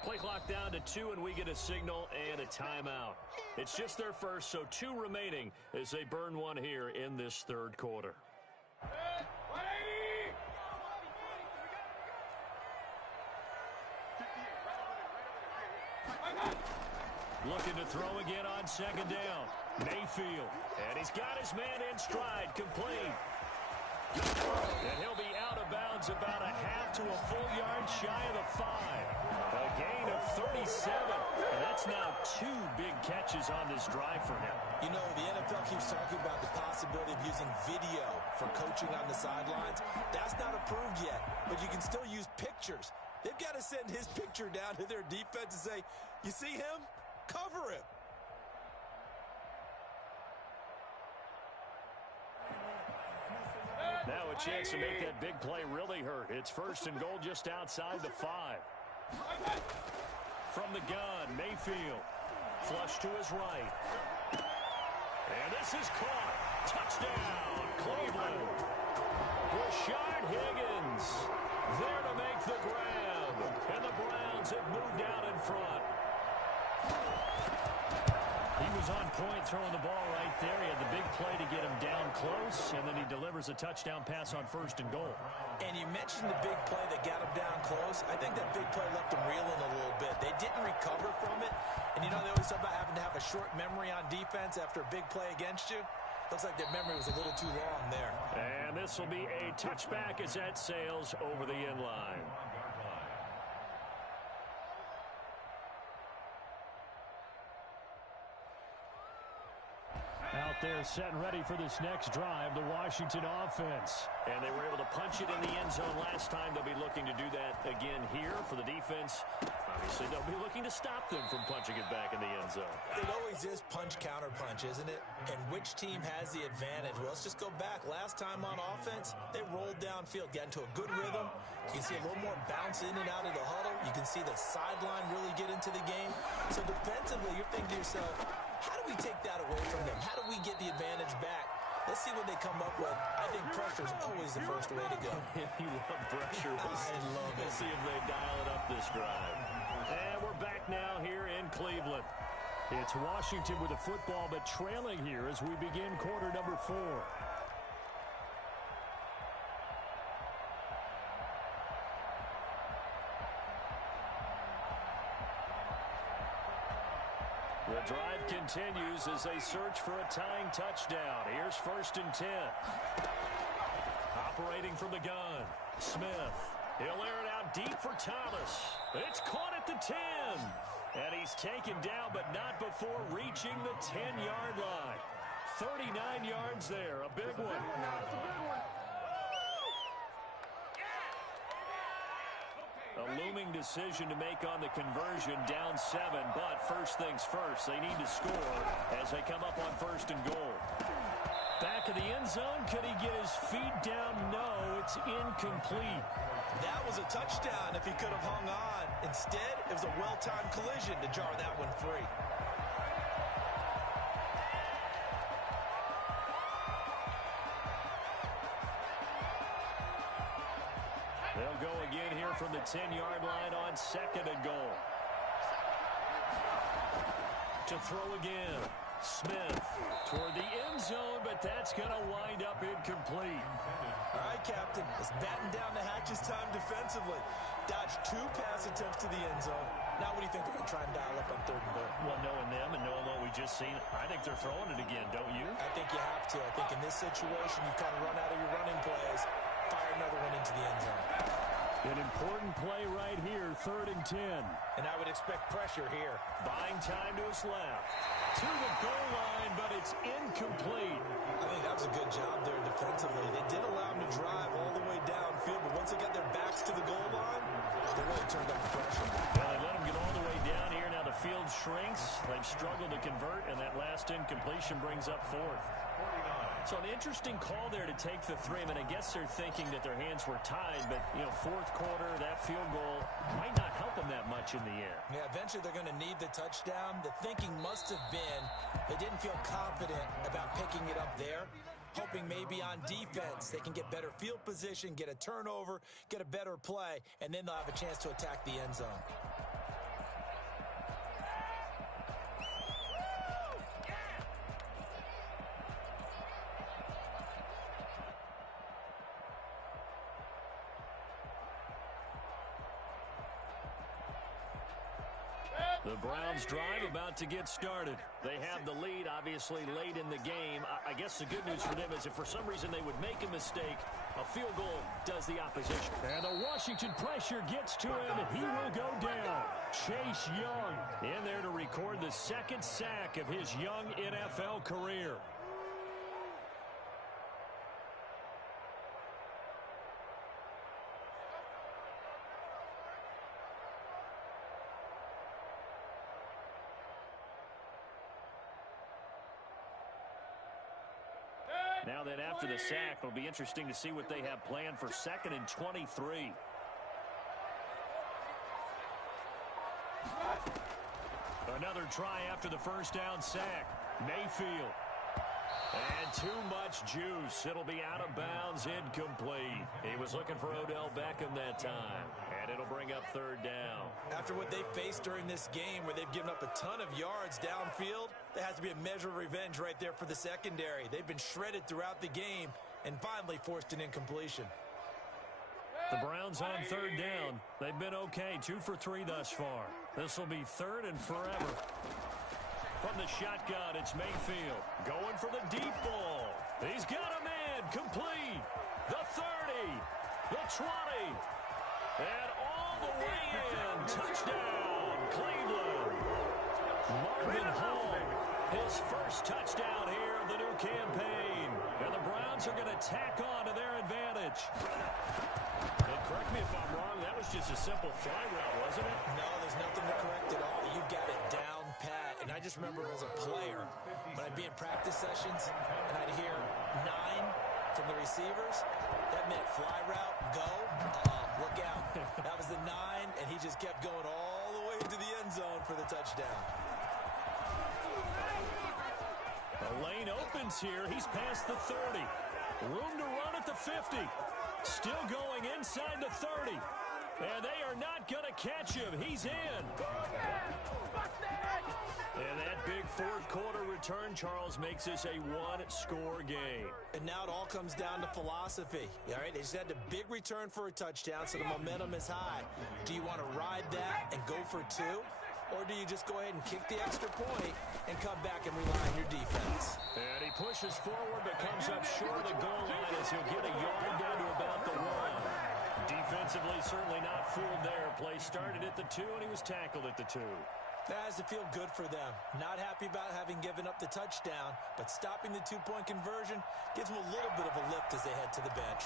Play clock down to 2, and we get a signal and a timeout. It's just their first, so 2 remaining as they burn one here in this third quarter. Looking to throw again on 2nd down. Mayfield, and he's got his man in stride, complete. And he'll be out of bounds about a half to a full yard shy of the 5. A gain of 37. And that's now 2 big catches on this drive for him. You know, the NFL keeps talking about the possibility of using video for coaching on the sidelines. That's not approved yet, but you can still use pictures. They've got to send his picture down to their defense and say, you see him? Cover him. Now a chance to make that big play really hurt. It's 1st and goal just outside the 5. From the gun, Mayfield. Flush to his right. And this is caught. Touchdown, Cleveland. Rashard Higgins there to make the grab. And the Browns have moved out in front. He was on point throwing the ball right there. He had the big play to get him down close, and then he delivers a touchdown pass on 1st and goal. And you mentioned the big play that got him down close. I think that big play left him reeling a little bit. They didn't recover from it. And, you know, they always talk about having to have a short memory on defense after a big play against you. Looks like their memory was a little too long there. And this will be a touchback as that sails over the end line. Out there setting ready for this next drive, the Washington offense. And they were able to punch it in the end zone last time. They'll be looking to do that again here for the defense. Obviously, they'll be looking to stop them from punching it back in the end zone. It always is punch-counter-punch, isn't it? And which team has the advantage? Well, let's just go back. Last time on offense, they rolled downfield, got into a good rhythm. You can see a little more bounce in and out of the huddle. You can see the sideline really get into the game. So defensively, you're thinking to yourself, how do we take that away from them? How do we get the advantage back? Let's see what they come up with. I think pressure is always the first way to go. You love pressure. I love it. We'll see if they dial it up this drive. And we're back now here in Cleveland. It's Washington with the football, but trailing here as we begin quarter number 4. The drive continues as they search for a tying touchdown. Here's 1st and 10. Operating from the gun, Smith. He'll air it out deep for Thomas. It's caught at the 10. And he's taken down, but not before reaching the 10-yard line. 39 yards there, a big one. A looming decision to make on the conversion, down 7, but first things first, they need to score as they come up on 1st and goal. Back of the end zone, could he get his feet down? No, it's incomplete. That was a touchdown if he could have hung on. Instead, it was a well-timed collision to jar that one free. They'll go again here from the 10-yard line on 2nd and goal. To throw again. Smith toward the end zone, but that's going to wind up incomplete. All right, Captain. It's batten down the hatches time defensively. Dodged 2 pass attempts to the end zone. Now what do you think they're going to try and dial up on 3rd and goal? Well, knowing them and knowing what we just seen, I think they're throwing it again, don't you? I think you have to. I think in this situation, you kind of run out of your running plays, fire another one into the end zone. An important play right here, 3rd and 10. And I would expect pressure here. Buying time to his left. To the goal line, but it's incomplete. I think that was a good job there defensively. They did allow him to drive all the way downfield, but once they got their backs to the goal line, they really turned up the pressure. Well, they let him get all the way down here. Now the field shrinks. They've struggled to convert, and that last incompletion brings up 4th. So an interesting call there to take the 3. I mean, I guess they're thinking that their hands were tied, but, 4th quarter, that field goal might not help them that much in the air. Yeah, eventually they're going to need the touchdown. The thinking must have been they didn't feel confident about picking it up there, hoping maybe on defense they can get better field position, get a turnover, get a better play, and then they'll have a chance to attack the end zone. The Browns drive about to get started. They have the lead, obviously, late in the game. I guess the good news for them is if for some reason they would make a mistake, a field goal does the opposition. And the Washington pressure gets to him, and he will go down. Chase Young in there to record the 2nd sack of his young NFL career. Now then, after the sack, it'll be interesting to see what they have planned for 2nd and 23. Another try after the first down sack. Mayfield. And too much juice. It'll be out of bounds, incomplete. He was looking for Odell Beckham that time. And it'll bring up 3rd down. After what they faced during this game where they've given up a ton of yards downfield, there has to be a measure of revenge right there for the secondary. They've been shredded throughout the game and finally forced an incompletion. The Browns on 3rd down. They've been okay, 2 for 3 thus far. This will be 3rd and forever. From the shotgun, it's Mayfield going for the deep ball. He's got a man, complete. The 30, the 20, and all the way in. Touchdown, Cleveland. Marvin Hall, his first touchdown here of the new campaign. And the Browns are going to tack on to their advantage. And correct me if I'm wrong, that was just a simple fly route, wasn't it? No, there's nothing to correct at all. You got it down pat. And I just remember as a player, when I'd be in practice sessions and I'd hear 9 from the receivers, that meant fly route, go, look out. That was the 9, and he just kept going all the way into the end zone for the touchdown. The lane opens here. He's past the 30. Room to run at the 50. Still going inside the 30. And they are not going to catch him. He's in. And that big 4th quarter return, Charles, makes this a 1-score game. And now it all comes down to philosophy. All right, they just had a big return for a touchdown, so the momentum is high. Do you want to ride that and go for 2? or do you just go ahead and kick the extra point and come back and rely on your defense? And he pushes forward but comes up short of the goal line as he'll get a yard down to about the 1. Defensively, certainly not fooled there. Play started at the 2, and he was tackled at the 2. That has to feel good for them. Not happy about having given up the touchdown, but stopping the 2-point conversion gives them a little bit of a lift as they head to the bench.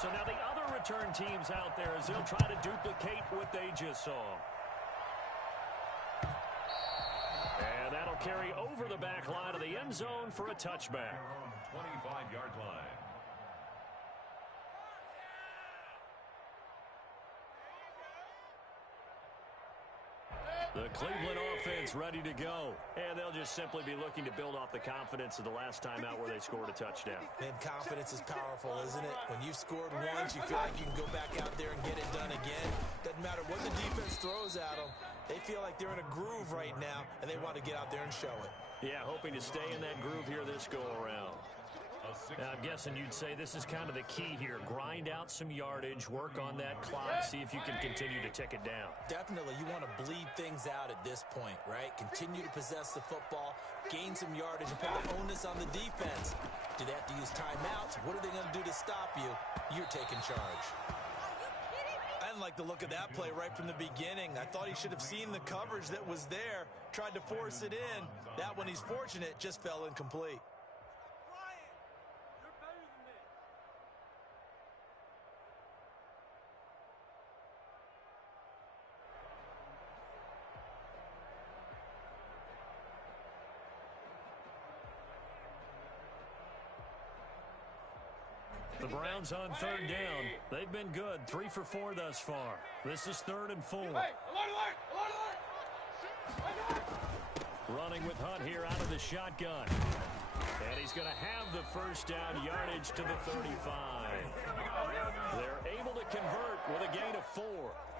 So now the other return teams out there as they'll try to duplicate what they just saw. And that'll carry over the back line of the end zone for a touchback. 25-yard line. The Cleveland offense ready to go. And they'll just simply be looking to build off the confidence of the last time out where they scored a touchdown. And confidence is powerful, isn't it? When you've scored once, you feel like you can go back out there and get it done again. Doesn't matter what the defense throws at them. They feel like they're in a groove right now, and they want to get out there and show it. Yeah, hoping to stay in that groove here this go-around. I'm guessing you'd say this is kind of the key here. Grind out some yardage, work on that clock, see if you can continue to tick it down. Definitely. You want to bleed things out at this point, right? Continue to possess the football, gain some yardage, and put the onus on the defense. Do they have to use timeouts? What are they going to do to stop you? You're taking charge. I didn't like the look of that play right from the beginning. I thought he should have seen the coverage that was there, tried to force it in. That one, he's fortunate, just fell incomplete. The Browns on 3rd down. They've been good. 3 for 4 thus far. This is 3rd and 4. Running with Hunt here out of the shotgun. And he's going to have the first down, yardage to the 35. They're able to convert with a gain of 4.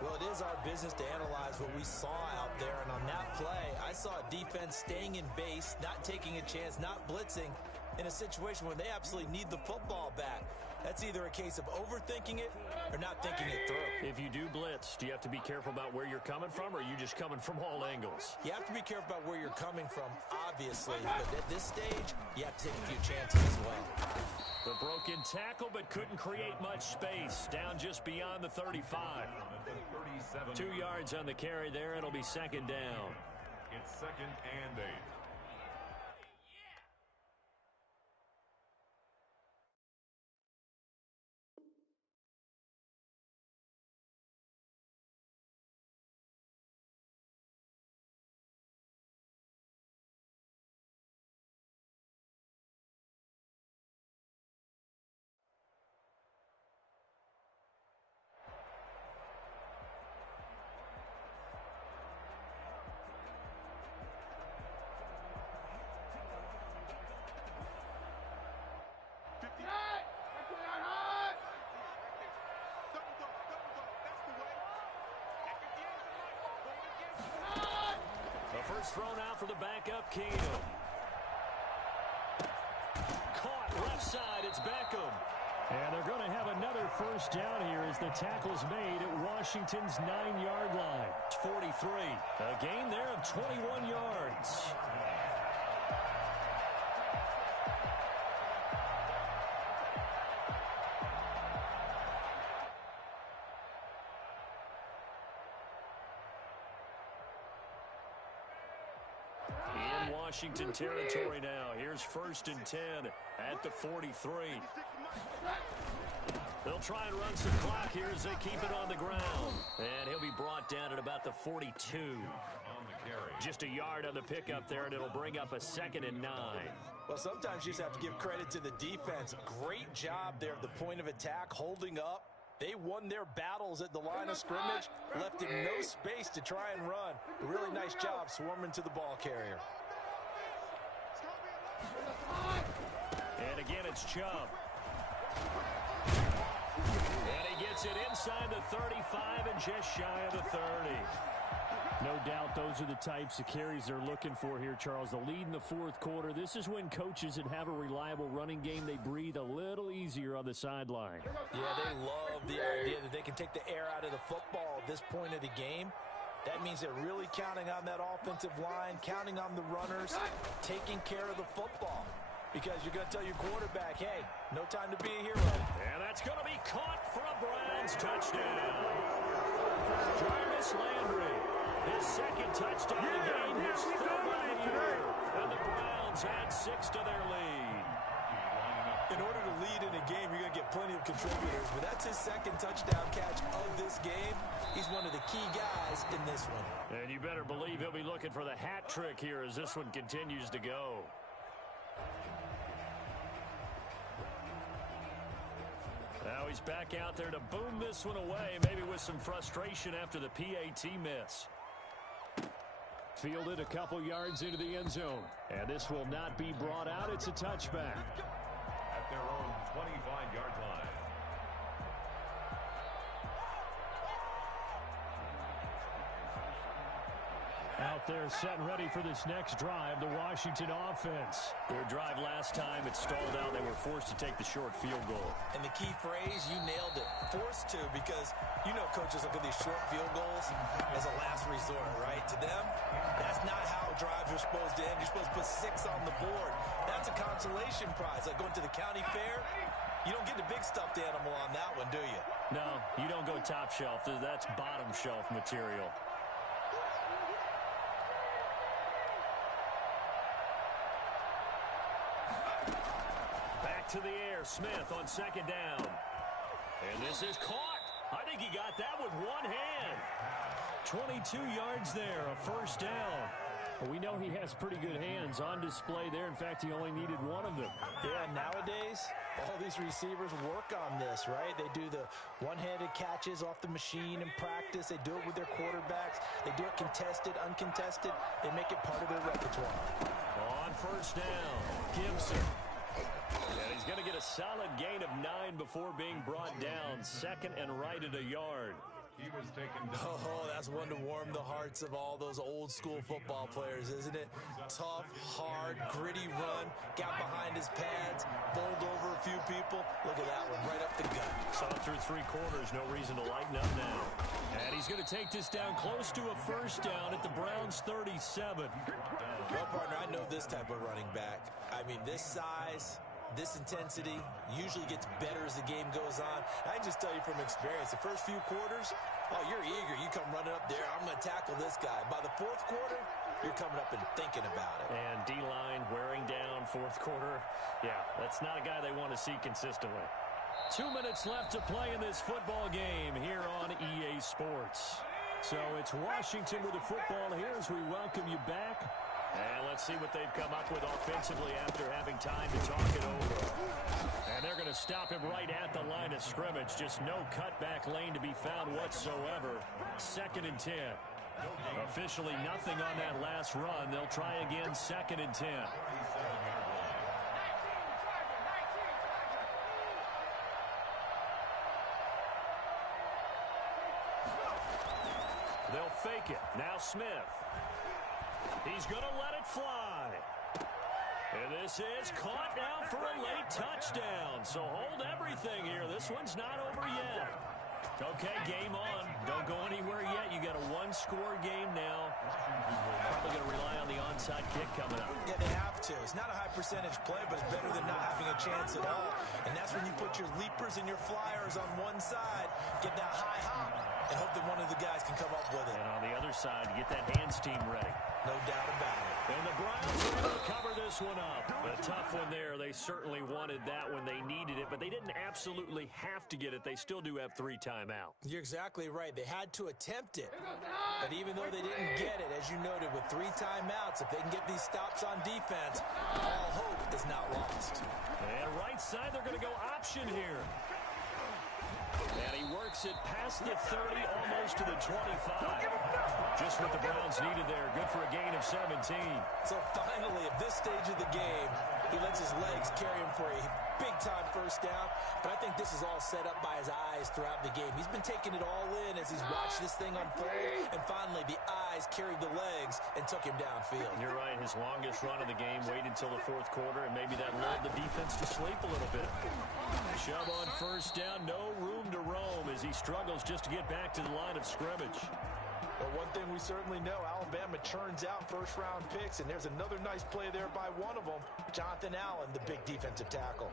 Well, it is our business to analyze what we saw out there. And on that play, I saw a defense staying in base, not taking a chance, not blitzing in a situation where they absolutely need the football back. That's either a case of overthinking it or not thinking it through. If you do blitz, do you have to be careful about where you're coming from, or are you just coming from all angles? You have to be careful about where you're coming from, obviously. But at this stage, you have to take a few chances as well. The broken tackle, but couldn't create much space. Down just beyond the 35. 2 yards on the carry there. It'll be 2nd down. It's 2nd and 8. First thrown out for the backup, Keenum. Caught left side, it's Beckham. And they're going to have another first down here as the tackle's made at Washington's 9-yard line. It's 43. A gain there of 21 yards. Washington territory now. Here's 1st and 10 at the 43. They'll try and run some clock here as they keep it on the ground. And he'll be brought down at about the 42. Just a yard on the pickup there, and it'll bring up a 2nd and 9. Well, sometimes you just have to give credit to the defense. Great job there at the point of attack, holding up. They won their battles at the line of scrimmage, left him no space to try and run. A really nice job swarming to the ball carrier. And again, it's Chubb. And he gets it inside the 35 and just shy of the 30. No doubt those are the types of carries they're looking for here, Charles. The lead in the 4th quarter. This is when coaches that have a reliable running game, they breathe a little easier on the sideline. Yeah, they love the idea that they can take the air out of the football at this point of the game. That means they're really counting on that offensive line, counting on the runners, taking care of the football. Because you're going to tell your quarterback, hey, no time to be a hero. And that's going to be caught for a Browns touchdown. Jarvis Landry, his second touchdown of the game, his third of the year. And the Browns add 6 to their lead. In order to lead in a game, you're going to get plenty of contributors, but that's his second touchdown catch of this game. He's one of the key guys in this one. And you better believe he'll be looking for the hat trick here as this one continues to go. Now he's back out there to boom this one away, maybe with some frustration after the PAT miss. Fielded a couple yards into the end zone. And this will not be brought out. It's a touchback. At their own 25-yard line. Out there set and ready for this next drive, the Washington offense. Their drive last time, it stalled out. They were forced to take the short field goal. And the key phrase, you nailed it, forced to, because you know coaches look at these short field goals as a last resort, right? To them, that's not how drives are supposed to end. You're supposed to put 6 on the board. That's a consolation prize, like going to the county fair. You don't get the big stuffed animal on that one, do you? No, you don't go top shelf. That's bottom shelf material. To the air, Smith on second down. And this is caught. I think he got that with one hand. 22 yards there, a first down. Well, we know he has pretty good hands on display there. In fact, he only needed one of them. Yeah, nowadays, all these receivers work on this, right? They do the one-handed catches off the machine in practice. They do it with their quarterbacks. They do it contested, uncontested. They make it part of their repertoire. On first down, Gibson. And he's going to get a solid gain of 9 before being brought down. Second and right at a yard. He was taken down. Oh, that's one to warm the hearts of all those old-school football players, isn't it? Tough, hard, gritty run. Got behind his pads, bowled over a few people. Look at that one, right up the gut. Saw it through 3 quarters. No reason to lighten up now. And he's going to take this down close to a first down at the Browns' 37. Well, partner, I know this type of running back. I mean, this size, this intensity usually gets better as the game goes on. I can just tell you from experience, the first few quarters, oh, you're eager. You come running up there. I'm going to tackle this guy. By the 4th quarter, you're coming up and thinking about it. And D-line wearing down 4th quarter. Yeah, that's not a guy they want to see consistently. 2 minutes left to play in this football game here on EA Sports. So it's Washington with the football here as we welcome you back. And let's see what they've come up with offensively after having time to talk it over. And they're going to stop him right at the line of scrimmage. Just no cutback lane to be found whatsoever. 2nd and 10. Officially nothing on that last run. They'll try again 2nd and 10. They'll fake it. Now Smith. He's going to let it fly. And this is caught now for a late touchdown. So hold everything here. This one's not over yet. Okay, game on. Don't go anywhere yet. You got a 1-score game now. Probably going to rely on the onside kick coming up. Yeah, they have to. It's not a high percentage play, but it's better than not having a chance at all. And that's when you put your leapers and your flyers on one side, get that high hop, and hope that one of the guys can come up with it. And on the other side, get that hands team ready. No doubt about it. And the Browns are going to cover this one up. A tough one there. They certainly wanted that when they needed it, but they didn't absolutely have to get it. They still do have 3 timeouts. You're exactly right. They had to attempt it. But even though they didn't get it, as you noted, with 3 timeouts, if they can get these stops on defense, all hope is not lost. And right side, they're going to go option here. And he works it past the 30, almost to the 25. Just what the Browns needed there. Good for a gain of 17. So finally, at this stage of the game, he lets his legs carry him for a big-time first down. But I think this is all set up by his eyes throughout the game. He's been taking it all in as he's watched this thing unfold. And finally, the eyes carried the legs and took him downfield. You're right. His longest run of the game waited until the 4th quarter, and maybe that lulled the defense to sleep a little bit. Shove on first down. No room to roam as he struggles just to get back to the line of scrimmage. Well, one thing we certainly know, Alabama churns out first-round picks, and there's another nice play there by one of them, Jonathan Allen, the big defensive tackle.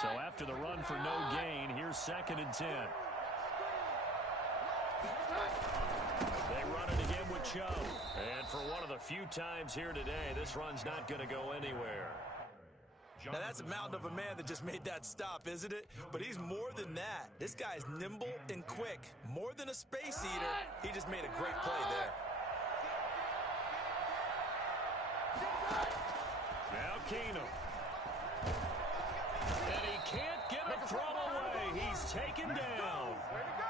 So after the run for no gain, here's 2nd and 10. They run it again with Chubb. And for one of the few times here today, this run's not going to go anywhere. Now, that's a mountain of a man that just made that stop, isn't it? But he's more than that. This guy's nimble and quick. More than a space eater, he just made a great play there. Now Keenum. And he can't get a throw away. He's taken down.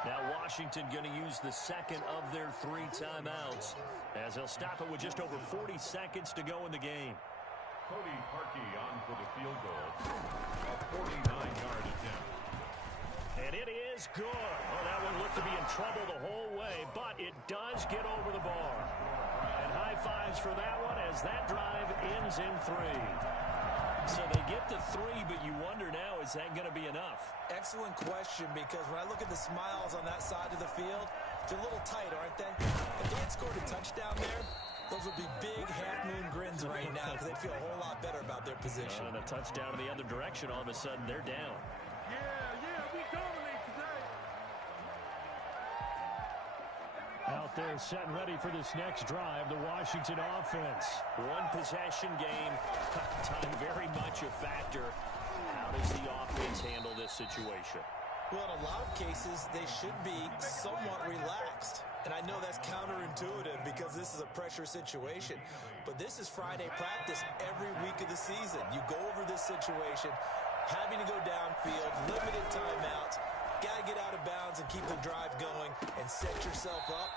Now Washington going to use the second of their 3 timeouts as they'll stop it with just over 40 seconds to go in the game. Cody Parkey on for the field goal. A 49-yard attempt. And it is good. Oh, that one looked to be in trouble the whole way, but it does get over the bar. And high fives for that one as that drive ends in 3. So they get to 3, but you wonder now, is that going to be enough? Excellent question, because when I look at the smiles on that side of the field, they're a little tight, aren't they? If they had scored a touchdown there, those would be big half-moon grins right now because they'd feel a whole lot better about their position. And a touchdown in the other direction, all of a sudden they're down. Yeah, we dominate today. Out there set and ready for this next drive, the Washington offense. One possession game, time very much a factor. How does the offense handle this situation? Well, in a lot of cases, they should be somewhat relaxed. And I know that's counterintuitive because this is a pressure situation. But this is Friday practice every week of the season. You go over this situation, having to go downfield, limited timeouts, got to get out of bounds and keep the drive going and set yourself up.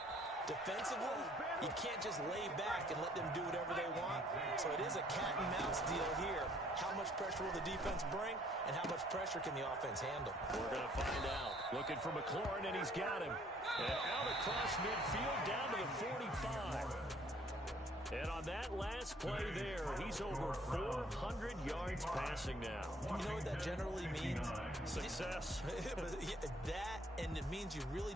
Defensively, you can't just lay back and let them do whatever they want. So it is a cat-and-mouse deal here. How much pressure will the defense bring, and how much pressure can the offense handle? We're going to find out. Looking for McLaurin, and he's got him. And out across midfield, down to the 45. And on that last play there, he's over 400 yards passing now. You know what that generally means? Success. That, and it means you really